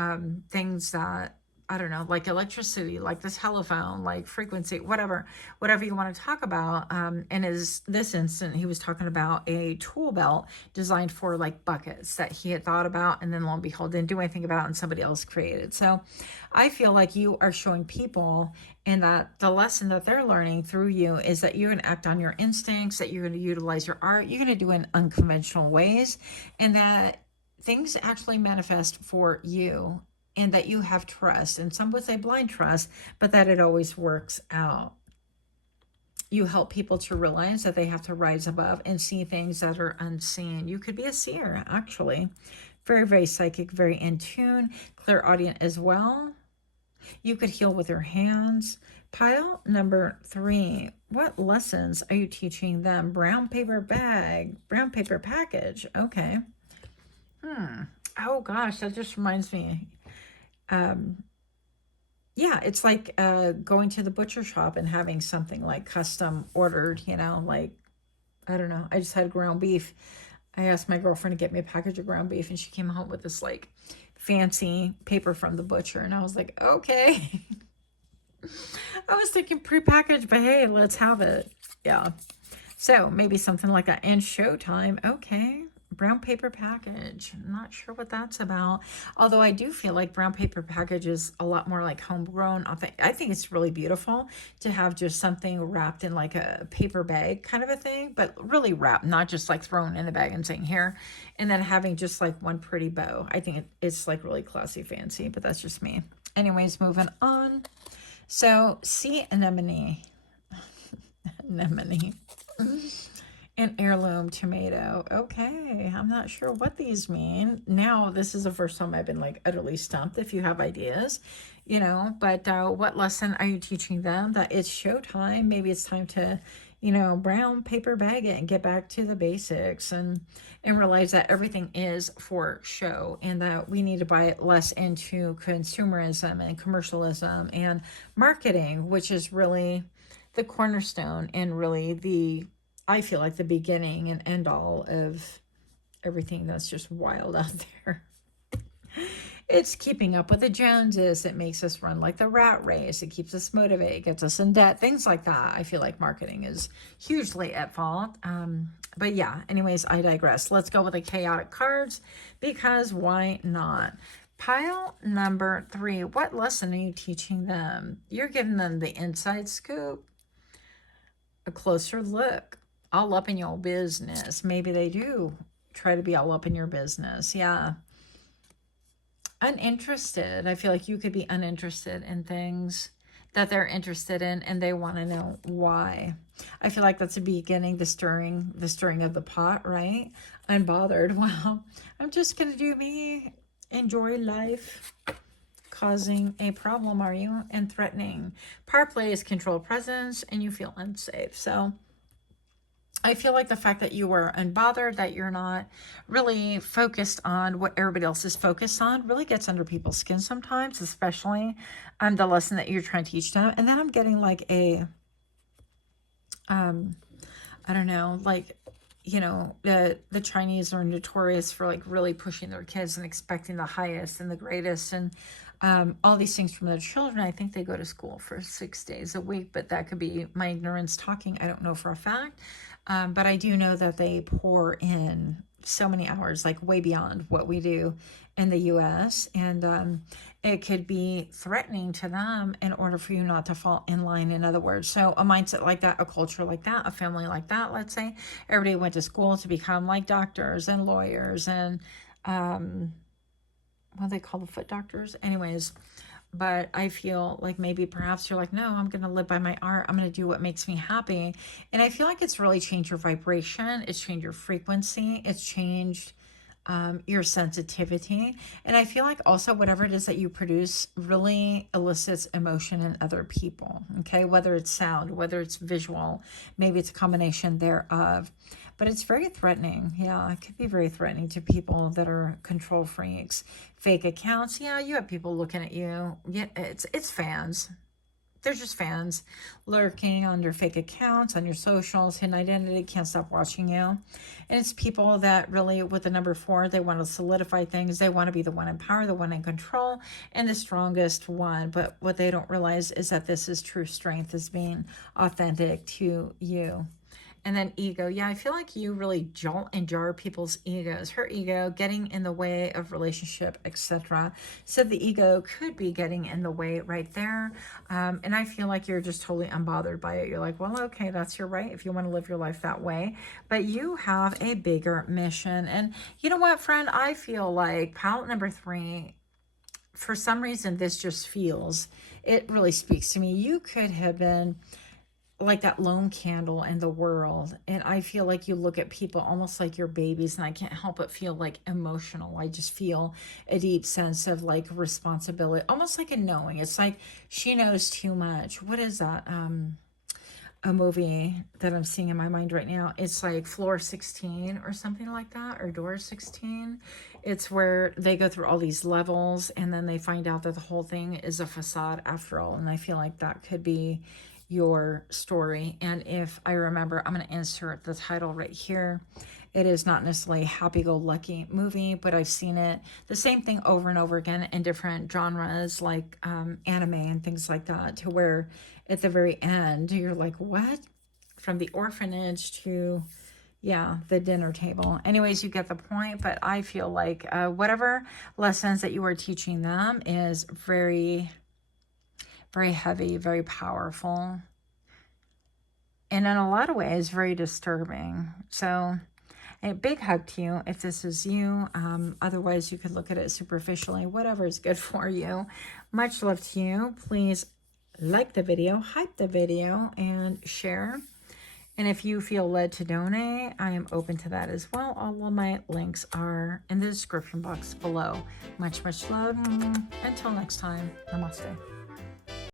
things that, I don't know, like electricity, like this telephone, like frequency, whatever you want to talk about. And this instant, he was talking about a tool belt designed for like buckets that he had thought about, and then lo and behold, didn't do anything about, and somebody else created. So I feel like you are showing people, and that the lesson that they're learning through you is that you're going to act on your instincts, that you're going to utilize your art, you're going to do it in unconventional ways, and that things actually manifest for you, and that you have trust, and some would say blind trust, but that it always works out. You help people to realize that they have to rise above and see things that are unseen. You could be a seer, actually. Very, very psychic, very in tune, clairaudient as well. You could heal with your hands. Pile number 3. What lessons are you teaching them? Brown paper bag, brown paper package. Okay. Oh gosh, that just reminds me. Yeah, it's like going to the butcher shop and having something like custom ordered, you know, like, I don't know. I just had ground beef. I asked my girlfriend to get me a package of ground beef, and she came home with this like fancy paper from the butcher, and I was like, okay. I was thinking prepackaged, but hey, let's have it. Yeah. So maybe something like that. And showtime. Okay. Brown paper package. I'm not sure what that's about. Although I do feel like brown paper package is a lot more like homegrown. I think it's really beautiful to have just something wrapped in like a paper bag kind of a thing, but really wrapped, not just like thrown in a bag and saying here, and then having just like one pretty bow. I think it's like really classy, fancy, but that's just me. Anyways, moving on. So sea anemone. Anemone. An heirloom tomato. Okay, I'm not sure what these mean. Now, this is the first time I've been like utterly stumped. If you have ideas, you know, but what lesson are you teaching them? That it's showtime. Maybe it's time to, you know, brown paper bag it and get back to the basics and realize that everything is for show and that we need to buy less into consumerism and commercialism and marketing, which is really the cornerstone and really I feel like the beginning and end all of everything that's just wild out there. It's keeping up with the Joneses. It makes us run like the rat race. It keeps us motivated, gets us in debt, things like that. I feel like marketing is hugely at fault. But yeah, anyways, I digress. Let's go with the chaotic cards because why not? Pile number 3. What lesson are you teaching them? You're giving them the inside scoop, a closer look, all up in your business. Maybe they do try to be all up in your business. Yeah. Uninterested. I feel like you could be uninterested in things that they're interested in and they want to know why. I feel like that's the beginning, the stirring of the pot, right? Unbothered. Well, I'm just going to do me, enjoy life. Causing a problem, are you? And threatening. Power play is control presence and you feel unsafe. So I feel like the fact that you are unbothered, that you're not really focused on what everybody else is focused on really gets under people's skin sometimes, especially the lesson that you're trying to teach them. And then I'm getting like a, I don't know, like, you know, the Chinese are notorious for like really pushing their kids and expecting the highest and the greatest and all these things from their children. I think they go to school for 6 days a week, but that could be my ignorance talking. I don't know for a fact. But I do know that they pour in so many hours, like way beyond what we do in the US. And it could be threatening to them in order for you not to fall in line, in other words. So a mindset like that, a culture like that, a family like that, let's say, everybody went to school to become like doctors and lawyers and what do they call the foot doctors? Anyways, but I feel like maybe perhaps you're like, no, I'm going to live by my art. I'm going to do what makes me happy. And I feel like it's really changed your vibration. It's changed your frequency. It's changed your sensitivity. And I feel like also whatever it is that you produce really elicits emotion in other people. Okay. Whether it's sound, whether it's visual, maybe it's a combination thereof. But it's very threatening. Yeah, it could be very threatening to people that are control freaks. Fake accounts. Yeah, you have people looking at you. Yeah, it's fans. They're just fans lurking on your fake accounts, on your socials, hidden identity, can't stop watching you. And it's people that really, with the number 4, they want to solidify things. They want to be the one in power, the one in control, and the strongest one. But what they don't realize is that this is true strength, is being authentic to you. And then ego. Yeah, I feel like you really jolt and jar people's egos. Her ego getting in the way of relationship, etc. So the ego could be getting in the way right there. And I feel like you're just totally unbothered by it. You're like, well, okay, that's your right if you want to live your life that way. But you have a bigger mission. And you know what, friend? I feel like palette number 3, for some reason, this just feels, it really speaks to me. You could have been like that lone candle in the world, and I feel like you look at people almost like your babies, and I can't help but feel like emotional. I just feel a deep sense of like responsibility, almost like a knowing. It's like she knows too much. What is that? A movie that I'm seeing in my mind right now. It's like Floor 16 or something like that, or Door 16. It's where they go through all these levels and then they find out that the whole thing is a facade after all. And I feel like that could be your story. And if I remember, I'm going to insert the title right here. It is not necessarily a happy-go-lucky movie, but I've seen it, the same thing over and over again in different genres like anime and things like that, to where at the very end, you're like, what? From the orphanage to, yeah, the dinner table. Anyways, you get the point, but I feel like whatever lessons that you are teaching them is very, very heavy, very powerful, and in a lot of ways, very disturbing. So a big hug to you if this is you. Otherwise, you could look at it superficially, whatever is good for you. Much love to you. Please like the video, hype the video, and share. And if you feel led to donate, I am open to that as well. All of my links are in the description box below. Much, much love. Until next time, namaste.